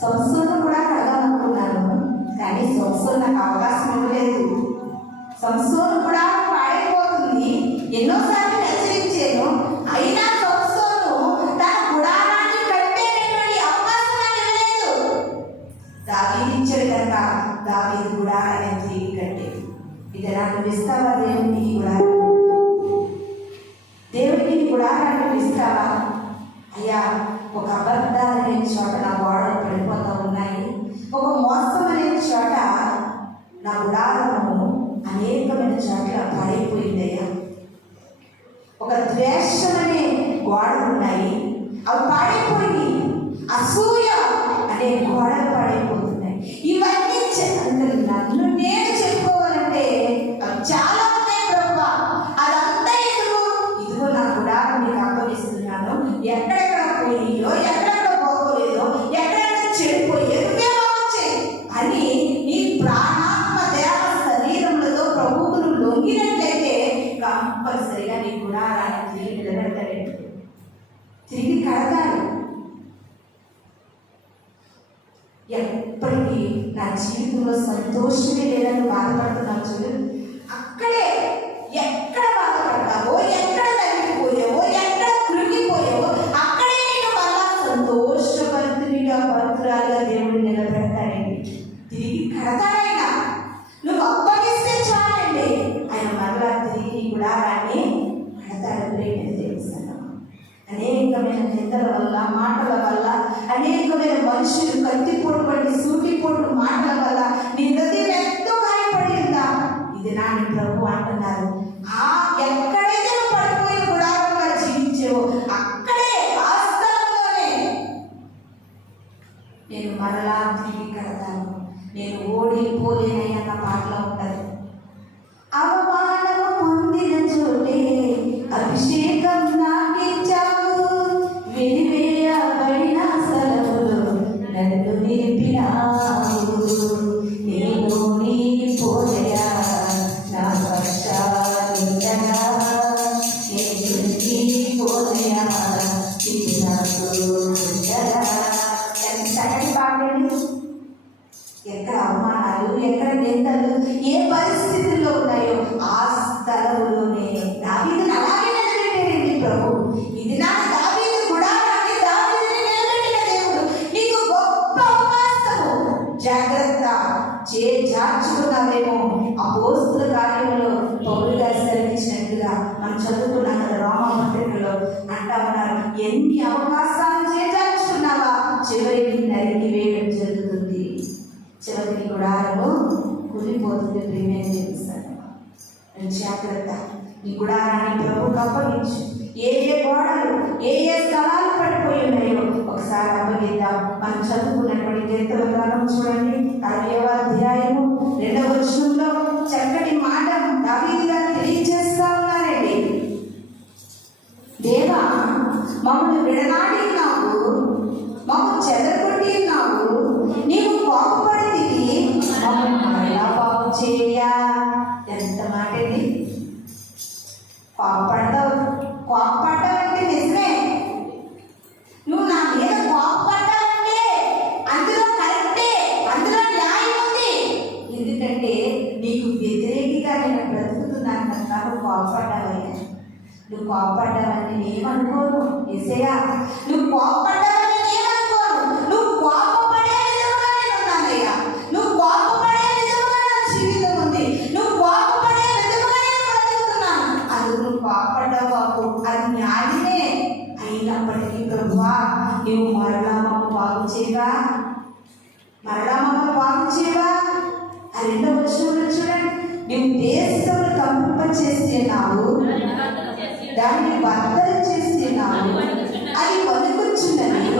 సంస్థను కూడా కడదామనుకున్నాను, కానీ సంస్థ నాకు అవకాశం ఇవ్వలేదు. సంస్థను కూడా పాడైపోతుంది. ఎన్నోసార్లు హెచ్చరించాను, అయినా సంస్థను తన గుడారాన్ని కట్టేటటువంటి అవకాశం నాకు ఇవ్వలేదు. దావీదు ఇచ్చాడు కనుక దావీదు గుడారాన్ని తిరిగి కట్టేది. ఇది నాకు ఇస్తావా దేవునికి గుడారం? దేవుడికి గుడారాన్ని ఇస్తావా? అయ్యా, ఒక అబద్ధాలు అనే చోట నా గోడలు పడిపోతూ ఉన్నాయి, ఒక మోసం అనే చోట నా గుడారము కొన్ని చోట్ల పాడైపోయిందయ్యా. ఒక ద్వేషం అనే గోడలు ఉన్నాయి, అవి పాడైపోయి. అసూయ అనే గోడలు పాడైపోతున్నాయి. ఇవన్నీ నన్ను నేను చెప్పుకోవాలంటే అవి చాలా ఉన్నాయి ప్రభువా. అదంతా ఇదిగో నా గుడారం నీకు అప్పగిస్తున్నాను. ఎక్కడెక్కడ పోయియో, ఎక్కడెక్కడ పోలేదో, ఎక్కడెక్కడ చెడిపోయే నువ్వేమో వచ్చాయి అని నీ ప్రాణాత్మ దేవ శరీరములతో ప్రభువుకు లొంగినట్లయితే కంపల్సరిగా నీ గుడారాన్ని తిరిగి నిలబెడతాడు, తిరిగి కడతాడు. ఎప్పటికీ నా జీవితంలో సంతోషమే లేదని బాధపడుతున్నావు చూడు, అక్కడే ఎక్కడ బాధపడ్డావో, ఎక్కడ తగ్గిపోయావో, ఎక్కడ కృంగిపోయావో అక్కడే నేను మళ్ళా సంతోషభరితునిగా భక్తురాలుగా దేవుడు నిలబెడతాడండి, తిరిగి కడతాడైనా. నువ్వు అప్పగిస్తే చాలండి, ఆయన మళ్ళా తిరిగి నీ గుడారాన్ని కడతాడు. ప్రేమ తెలుసా, అనేకమైన నిందల వల్ల, మాటల వల్ల, అనేకమైన మనుషులు కత్తిపోటు వంటి సూటిపోటు మాటల వల్ల నీ హృదయం ఎంతో గాయపడి ఉందా? ఇది నాని ప్రభు అంటున్నారు, ఆ ఎక్కడైతే నువ్వు పడిపోయి గుడారంగా జీవించావో అక్కడే, ఆ స్థలంలోనే నేను మరలా తిరిగి కడతాను, నేను ఓడిపోలేనన్న పాటలో ఉంటుంది. అవమానము పొందిన చోటే అభిషేకం నాకిచ్చావు, వెలివేయబడిన స్థలములో నన్ను నిలిపినావు. నేను నీ పోయా నా పక్షాలుండగా, నేను నీ పోయా ఇది నాకు ఉండగా. సగటి పాడండి. ఎక్కడ అవమానాలు, ఎక్కడ నిందలు, ఏ పరిస్థితుల్లో ఉన్నాయో ఆ స్థలంలోనే దావీదుని అలాగే నిలబెట్టాడండి ప్రభు. ఇది నా దావీదు గుడారాన్ని, దావీదుని నిలబెట్టిన దేవుడు. నీకు గొప్ప అవకాశము, జాగ్రత్త చేర్చుకున్నావేమో. అపోస్తుల కార్యంలో పౌలు గారు సెలవించినట్టుగా మనం చదువుకున్నాం కదా, రోమపత్రికలో అంటా ఉన్నారు, ఎన్ని అవకాశాలు చేర్చుకున్నావా చివరికి నరికి వేయడం జరుగుతుంది, చివరికి గుడారము కూలిపోతుంది. ప్రేమేం చేపిస్తాను, జాగ్రత్త. నీ గుడారాన్ని ప్రభుకు అప్పగించు. ఏ ఏ గోడలు, ఏ ఏ స్థలాలు పడిపోయి ఉన్నాయో ఒకసారి అప్పగిద్దాం. మనం చదువుకున్నటువంటి కీర్తన గ్రంథం చూడండి, 60వ అధ్యాయము 2వ వచనంలో చక్కటి మాట దావీదు గారు తెలియజేస్తా ఉన్నారండి. దేవా, మమ్మల్ని విడనాడి ఉన్నావు, మమ్మల్ని చెదరగొట్టి ఉన్నావు, నీవు కోపపడితివి, మమ్మల్ని మరలా బాగు చేయ. ఎంత మాట అండి! కోపపడ్డావంటే నిజమే, నువ్వు నా మీద కోపపడ్డావంటే అందులో కరెక్టే, అందులో న్యాయం ఉంది. ఎందుకంటే నీకు వ్యతిరేకిగా నేను బ్రతుకుతున్నాను కనుక నువ్వు కోపపడ్డావయ్యా. నువ్వు కోపపడ్డావని నేనేమనుకోను యేసయ్యా, నువ్వు కోపపడ్డావని నేనేమనుకోను. నువ్వు కోపపడే విధంగా నేను ఉన్నానయ్యా, నువ్వు కోపపడే విధంగా నా జీవితం ఉంది, నువ్వు కోపపడే విధంగా నేను బ్రతుకుతున్నాను. అందుకు నువ్వు కోపపడ్డావు బాబు, అది న్యాయమే. అయినప్పటికీ ప్రభువా, నువ్వు మరలా మమ్మ బాగు చేయవా, మరలా మమ్మ బాగు చేయవా. ఆ 2వ వచనంలో చూడండి, నువ్వు దేశంలో కంపింప చేస్తున్నావు, దాన్ని బద్దలు చేస్తున్నావు, అది వణుకుచున్నది,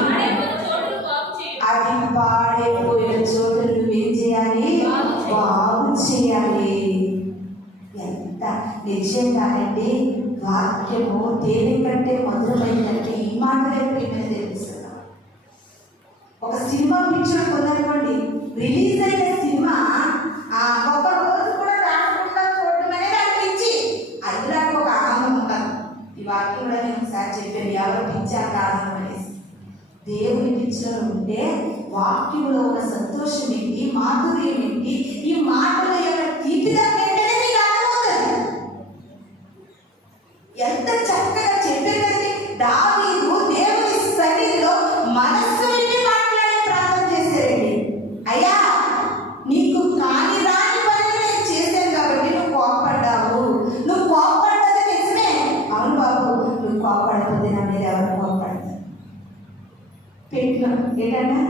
అది పాడైపోయిన చోటు నువ్వేం చేయాలి, బాగు చేయాలి. ఎంత నిజంగానండి, వాక్యము దేని కంటే మధురమైందంటే ఈ మాటలే ప్రేమని తెలుస్తున్నా. ఒక సినిమా పిక్చర్ కొందనుకోండి, రిలీజ్ అయిన సినిమా ఒక రోజు కూడా రాకుండా చూడటం అనేది అనిపించి అది నాకు ఒక ఆనందం ఉంటుంది. ఈ వాక్యం కూడా నేను ఒకసారి చెప్పాను, ఎవరు పిచ్చాక ఆనందం అనేసి. దేవుని పిక్చర్ ఉంటే వాక్యంలో ఉన్న సంతోషం ఏంటి, మాధుర్యం ఏంటి, ఈ మాటల యొక్క తీపిదనం ఏంటనే మీకు అర్థమవుతుంది. ఎంత చక్కగా చెప్పేదండి. దావీదు దేవుని సన్నిధిలో మనస్సు విప్పి మాట్లాడే ప్రార్థన చేశారండి. అయ్యా, నీకు కాని రాని పని నేను చేశాను కాబట్టి నువ్వు కోపడ్డావు, నువ్వు కోపడ్డది నిజమే. అవును బాబు, నువ్వు కోపడకపోతే నా మీద ఎవరు కోపడతారు? పెట్టిన ఏంటంటే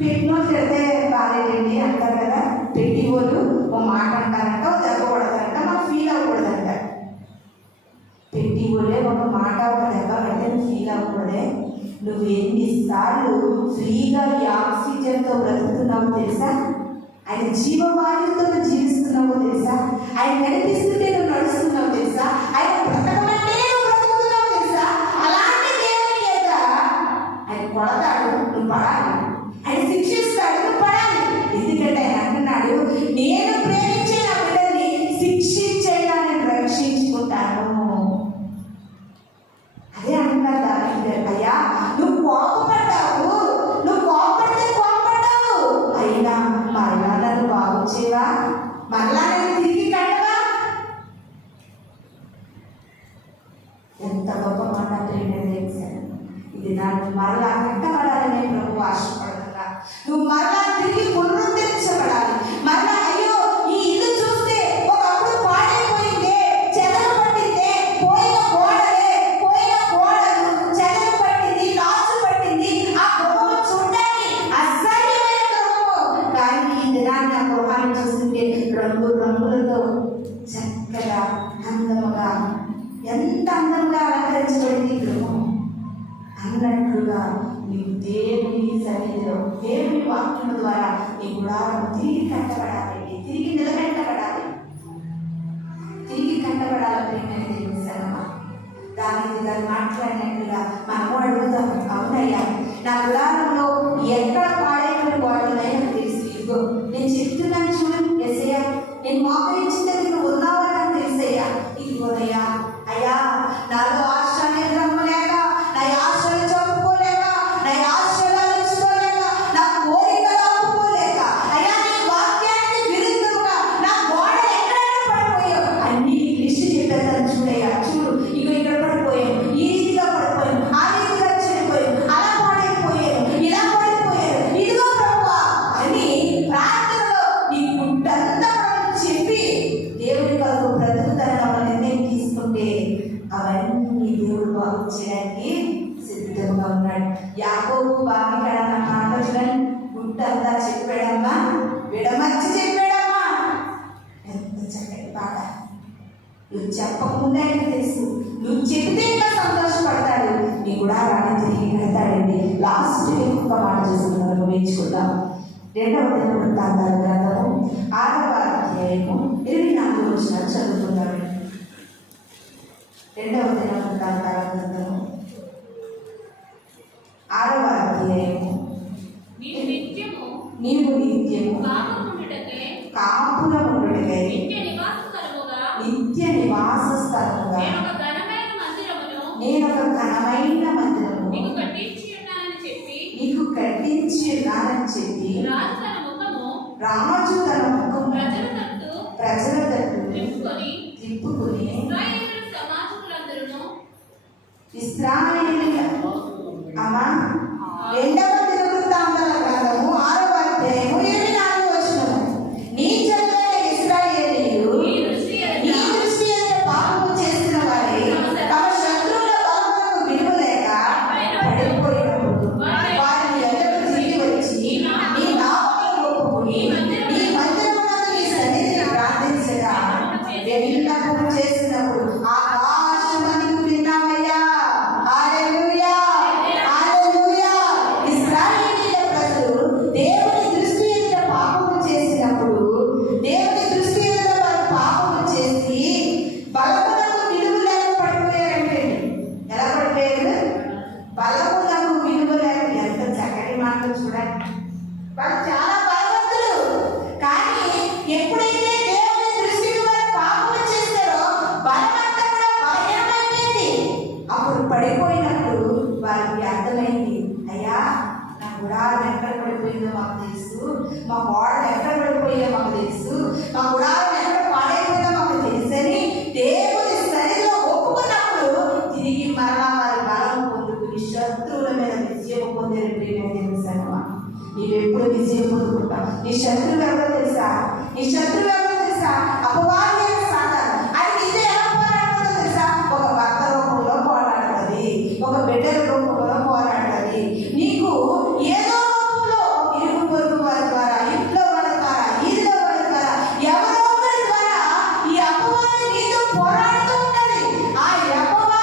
పెట్టినో తిడితే బాగాలేదండి అంటారు కదా, పెట్టి వాళ్ళు ఓ మాట అంటారంట, ఓ దెబ్బ కొడతారంట, మనం ఫీల్ ఇటీవలే ఒక మాట ఒక దెబ్బ కడితే ఫీల్ అవ్వకూడదే. నువ్వు ఎన్నిసార్లు ఫ్రీగా ఈ ఆక్సిజన్తో బ్రతుకుతున్నావో తెలుసా? ఆయన జీవవాయువుతో జీవిస్తున్నావో తెలుసా? ఆయన నడిపిస్తుంటే నువ్వు నడుస్తున్నావు తెలుసా? ఆయన బ్రతకమంటే నువ్వు బ్రతుకుతున్నావు తెలుసా? అలాంటి దేవుని చేత ఆయన కొడతాడు, నువ్వు పడాలి. ఆయన శిక్షిస్తాడు, నువ్వు పడాలి. ఎందుకంటే ఆయన అంటున్నాడు, నేను ప్రేమించే నా బిడ్డని శిక్షించేయాలని రక్షించుకుంటాను. అదే అంటున్నారు దావీదు, అయ్యా నువ్వు కోపపడ్డావు, నువ్వు కోపపడ్డావు, అయినా మరలా నన్ను బాగు చేయవా, మరలా నన్ను తిరిగి కట్టవా. ఎంత గొప్ప మాట తెలియదు. ఇది నాకు మరలా కట్టబడాలని ప్రభు ఆశపడుతున్నా. నువ్వు మరలా తిరిగి పునరుద్ధరించబడాలి. మరలా అయ్యో ఈ ఇల్లు చూస్తే ఒకప్పుడు పాడైపోయిందే, చెదలు పట్టిందే, పోయిన గోడలు చెదలు పట్టింది, లాసు పట్టింది. ఆ గృహం చూడడానికి అసహ్యమైన గృహము. కానీ ఈ దినాన్ని ఆ గృహాన్ని చూస్తుంటే రంగులతో చక్కగా అందముగా, ఎంత అందంగా అలంకరించబడింది గృహం అన్నట్లుగా నీ దేవుని సన్నిధిలో దేవుని వాక్యం ద్వారా నీ గుడారం తిరిగి కట్టబడాలి, తిరిగి నిలబెట్టబడాలి, తిరిగి కట్టబడాలి. దేవుని సలహా దావీదు గారు మాట్లాడినట్లుగా మనము అడుగుతాం, అవునయ్యా నా గుడారంలో ఎక్కడ పాడైపోయిన గోడలైనా తెలుసు. ఇదిగో నేను చెప్తున్నాను చూడు యేసయ్యా, నేను మోకరించిన దగ్గర ఉన్నావా నాకు తెలుసయ్యా. ఇదిగోనయ్యా అయ్యా నాలో ఆశ నిగ్రహం లేక, నా ఆశలు చెప్పుకోలేక, నా ఆశలు అలుచుకోలేక, నా కోరికలు ఆపుకోలేక, అయ్యా నీ వాక్యానికి విరుద్ధంగా నా గోడలు ఎక్కడెక్కడ పడిపోయావు అన్ని లిస్టు చెప్పేస్తాను చూడయ్యా. చూడు ఇగో ఇక్కడ పడిపోయాను, ఈ రీతిగా పడిపోయాను, ఆ రీతిగా చనిపోయాను, అలా పడిపోయాను, ఇలా పడిపోయాను, ఇదిగో ప్రభువా అని ప్రార్థనలో నీ గుడ్డంతా చెప్పి దేవుని కొరకు బ్రతుకుతాను నిర్ణయం తీసుకుంటే అవన్నీ దేవుడు బాగు చేయడానికి సిద్ధంగా ఉన్నాడు. యాకోబు బావికడన్న మాటలను గుట్టంతా చెప్పాడమ్మా, విడమర్చి చెప్పాడమ్మా. ఎంత చక్కటి పాట. నువ్వు చెప్పకుండా తెలుసు, నువ్వు చెబితే ఇంకా సంతోషపడతాడు, నీ కూడా రాని తిరిగి కడతాడండి. లాస్ట్ ఇంకొక మాట చూసుకున్నాను, వేయించుకుందాం. 2వ దినవృత్తాంతాల గ్రంథము 6వ అధ్యాయము 24వ వచనం చదువుకుందాం. 2వ దినవృత్తాంతాల గ్రంథము 6వ అధ్యాయము నీవు నిత్యము కాపుల ఉండుటకై నిత్య నివాస స్థలముగా నేను ఒక ఘనమైన మందిరము నీకు కట్టించి ఉన్నానని చెప్పి రాజు తన ముఖము ప్రజల తట్టు తిప్పుకొని ఇశ్రాయేలీయుల అమ్మా 2వ దినవృత్తాంతాల గ్రంథము 6వ అధ్యాయము 24వ వచనము. నీ జనులైన ఇశ్రాయేలీయులు నీ దృష్టి ఎదుట పాపము చేసిన వారే తమ శత్రువుల బలమునకు విలువలేక పడిపోయినప్పుడు వారిని ఎదుట తిరిగి వచ్చి నీ నామమును ఒప్పుకొని నీ మందిరమునందు నీ సన్నిధిని ప్రార్థించగా విన్నపము చేసినప్పుడు ఆకాశమని విన్నావయ్యా. హల్లెలూయా, హల్లెలూయా. ఇశ్రాయేలీయుల ప్రజలు దేవుని దృష్టి ఎదుట పాపము చేసినప్పుడు, దేవుని దృష్టి ఎదుట వారు పాపము చేసి బలమునకు విలువ లేక పడిపోయారంటే ఎలా పడిపోయారు? బలమునకు విలువ లేక. ఎంత చక్కటి మాటలు చూడండి. వాళ్ళు చాలా బలవంతులు, కానీ ఎప్పుడైతే దేవుని దృష్టికి వారు పాపము చేస్తారో బలమంతా కూడా బలహీనమైపోయింది. అప్పుడు పడిపోయినప్పుడు వారికి అర్థమైంది, అయ్యా నా గుడారం ఎక్కడ పడిపోయిందో మాకు తెలుసు, మా గోడలు ఎక్కడ పడిపోయో మాకు తెలుసు, మా గుడారం ఎక్కడ పాడైపోయిందో మాకు తెలుసని దేవుని సన్నిధిలో ఒప్పుకున్నప్పుడు తిరిగి మరలా వారి బలం పొందుకుని శత్రువుల మీద విజయం పొందేరు. నీవెప్పుడు విజయం పొందుకుంటావు? నీ శత్రువు ఎవరో తెలుసా? నీ శత్రువు ఎవరో తెలుసా? అపవాది అయిన సాతాను. అది నీతో ఎలా పోరాడుతుందో తెలుసా? ఒక భర్త రూపంలో పోరాడుతుంది, ఒక బిడ్డల రూపంలో పోరాడుతుంది. నీకు ఏదో రూపంలో ఇరుగు పొరుగు వారి ద్వారా, ఇంట్లో వారి ద్వారా, ఈదిలో వారి ద్వారా, ఎవరో ఒకరి ద్వారా ఈ అపవాది నీతో పోరాడుతూ ఉండాలి. ఆ అపవాది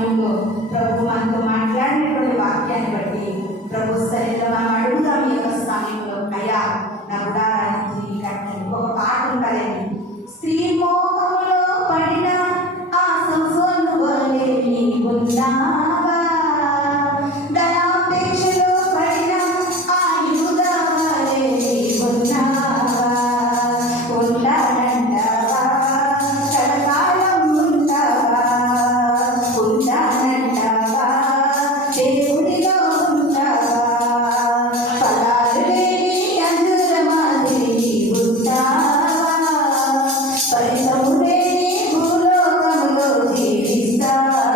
సమయంలో ప్రభు మనతో మాట్లాడినటువంటి వాక్యాన్ని బట్టి ప్రభు సరిగ్గా మనం అడుగుదాం. ఈ యొక్క సమయంలో అయ్యా నా గుడారాన్ని తిరిగి కట్టండి. ఒక పాట ఉంటుందండి, స్త్రీ మోహములో పడిన ఆ సంసోను వలె నీవున్నావా, ధనాపేక్షలో పడిన ఆ యూదా వలె నీవున్నావా, ఉంటానంటావా కలకాలం ఉంటావా, ఉంటానంటావా దేవుడిలో ఉంటావా, ఫలాలు లేని అంజూర మాదిరి ఉంటావా, ఫలితము లేని భూలోకములో జీవిస్తావా,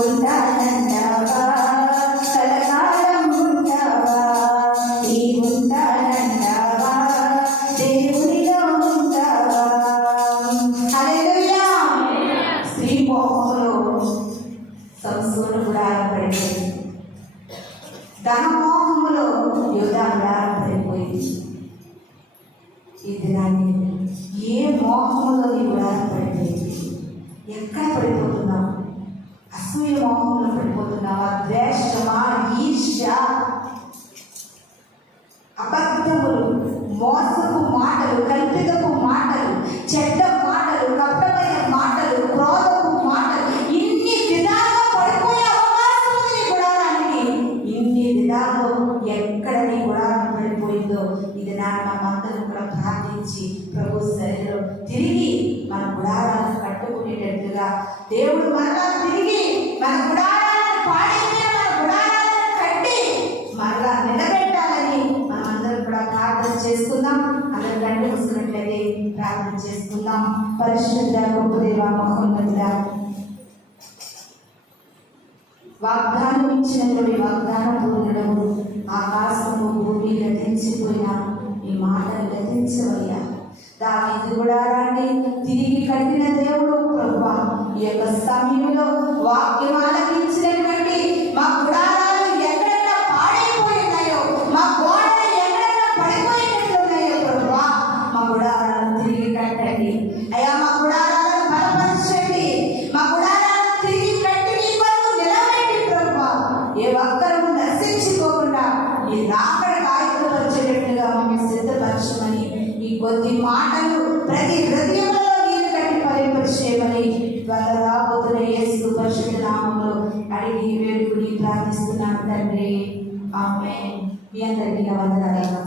ఉంటానంటావా కలకాలం ఉంటావా, నీ ఉంటానంటావా దేవుడిలో ఉంటావా. హల్లెలూయా. స్త్రీ మోహంలో సంసోను గుడారం పడిపోయింది, ధనమోహములో యూదా గుడారం పడిపోయింది. ఈ దినాన్ని ఏ మోహంలో నీ గుడారం పడిపోయింది? ఎక్కడ పడిపోతున్నావు? అసూయ మోహంలో పడిపోతున్నావా? ద్వేషమా, ఈర్ష్య, అబద్ధములు, మోసపు మాటలు, కల్పితపు మాటలు, చెడ్డ మాటలు, కపటమైన మాటలు, క్రోధపు మాటలు, ఇన్ని విధాలుగా పడిపోయే అవకాశం ఉంది నీ గుడారానికి. ఇన్ని విధాలు ఎక్కడ నీ గుడారం పడిపోయిందో ఇది మనమందరం కూడా ప్రార్థించి ప్రభు సరిలో తిరిగి మన గుడారాలను కట్టుకునేటట్టుగా దేవుడు మరలా తిరిగి మన గుడారాలను పాడైపోయిన మన గుడారాలను కట్టి మరలా నిలబెట్టాలని మనమందరం కూడా ప్రార్థన చేసుకుందాం. అందరం గంట మూసుకున్నట్లయితే ప్రార్థన చేసుకుందాం. పరిశుద్ధ గొప్ప దేవ మహోన్నతుడా, వాగ్దానం ఇచ్చినటువంటి వాగ్దాన పూర్ణుడము, ఆకాశము భూమి గతించిపోయినా ఈ మాటలు గతించవయ్యా. దావీదు గుడారాన్ని తిరిగి కట్టిన దేవుడు ప్రభువా, ఈ యొక్క సమయంలో వాక్యం ఆలకించినటువంటి మా గుడారాలు ఎక్కడెక్కడ పాడైపోయినాయో, మా గోడలు ఎక్కడెక్కడ పడిపోయినట్లున్నాయో ప్రభువా, మా గుడారాలను తిరిగి కట్టండి అయ్యా. మా గుడారాలను బలపరచండి, మా గుడారాలను తిరిగి కట్టి మీ కొరకు నిలబెట్టి ప్రభువా, ఏ ఒక్కరూ నశించుకోకుండా ఈ రాకడ ఆయుధపరిచేటట్లుగా మమ్మల్ని సిద్ధపరచమని, ఈ కొద్ది మాటలు ప్రతి హృదయంలో నీరు కట్టి పరిపరిచేయమని త్వరగా రాబోతున్న యేసు పరిశుద్ధ నామములో అడిగి వేడుకుని ప్రార్థిస్తున్నాను తండ్రి. ఆమేన్. మీ అందరికీ వందనాలు.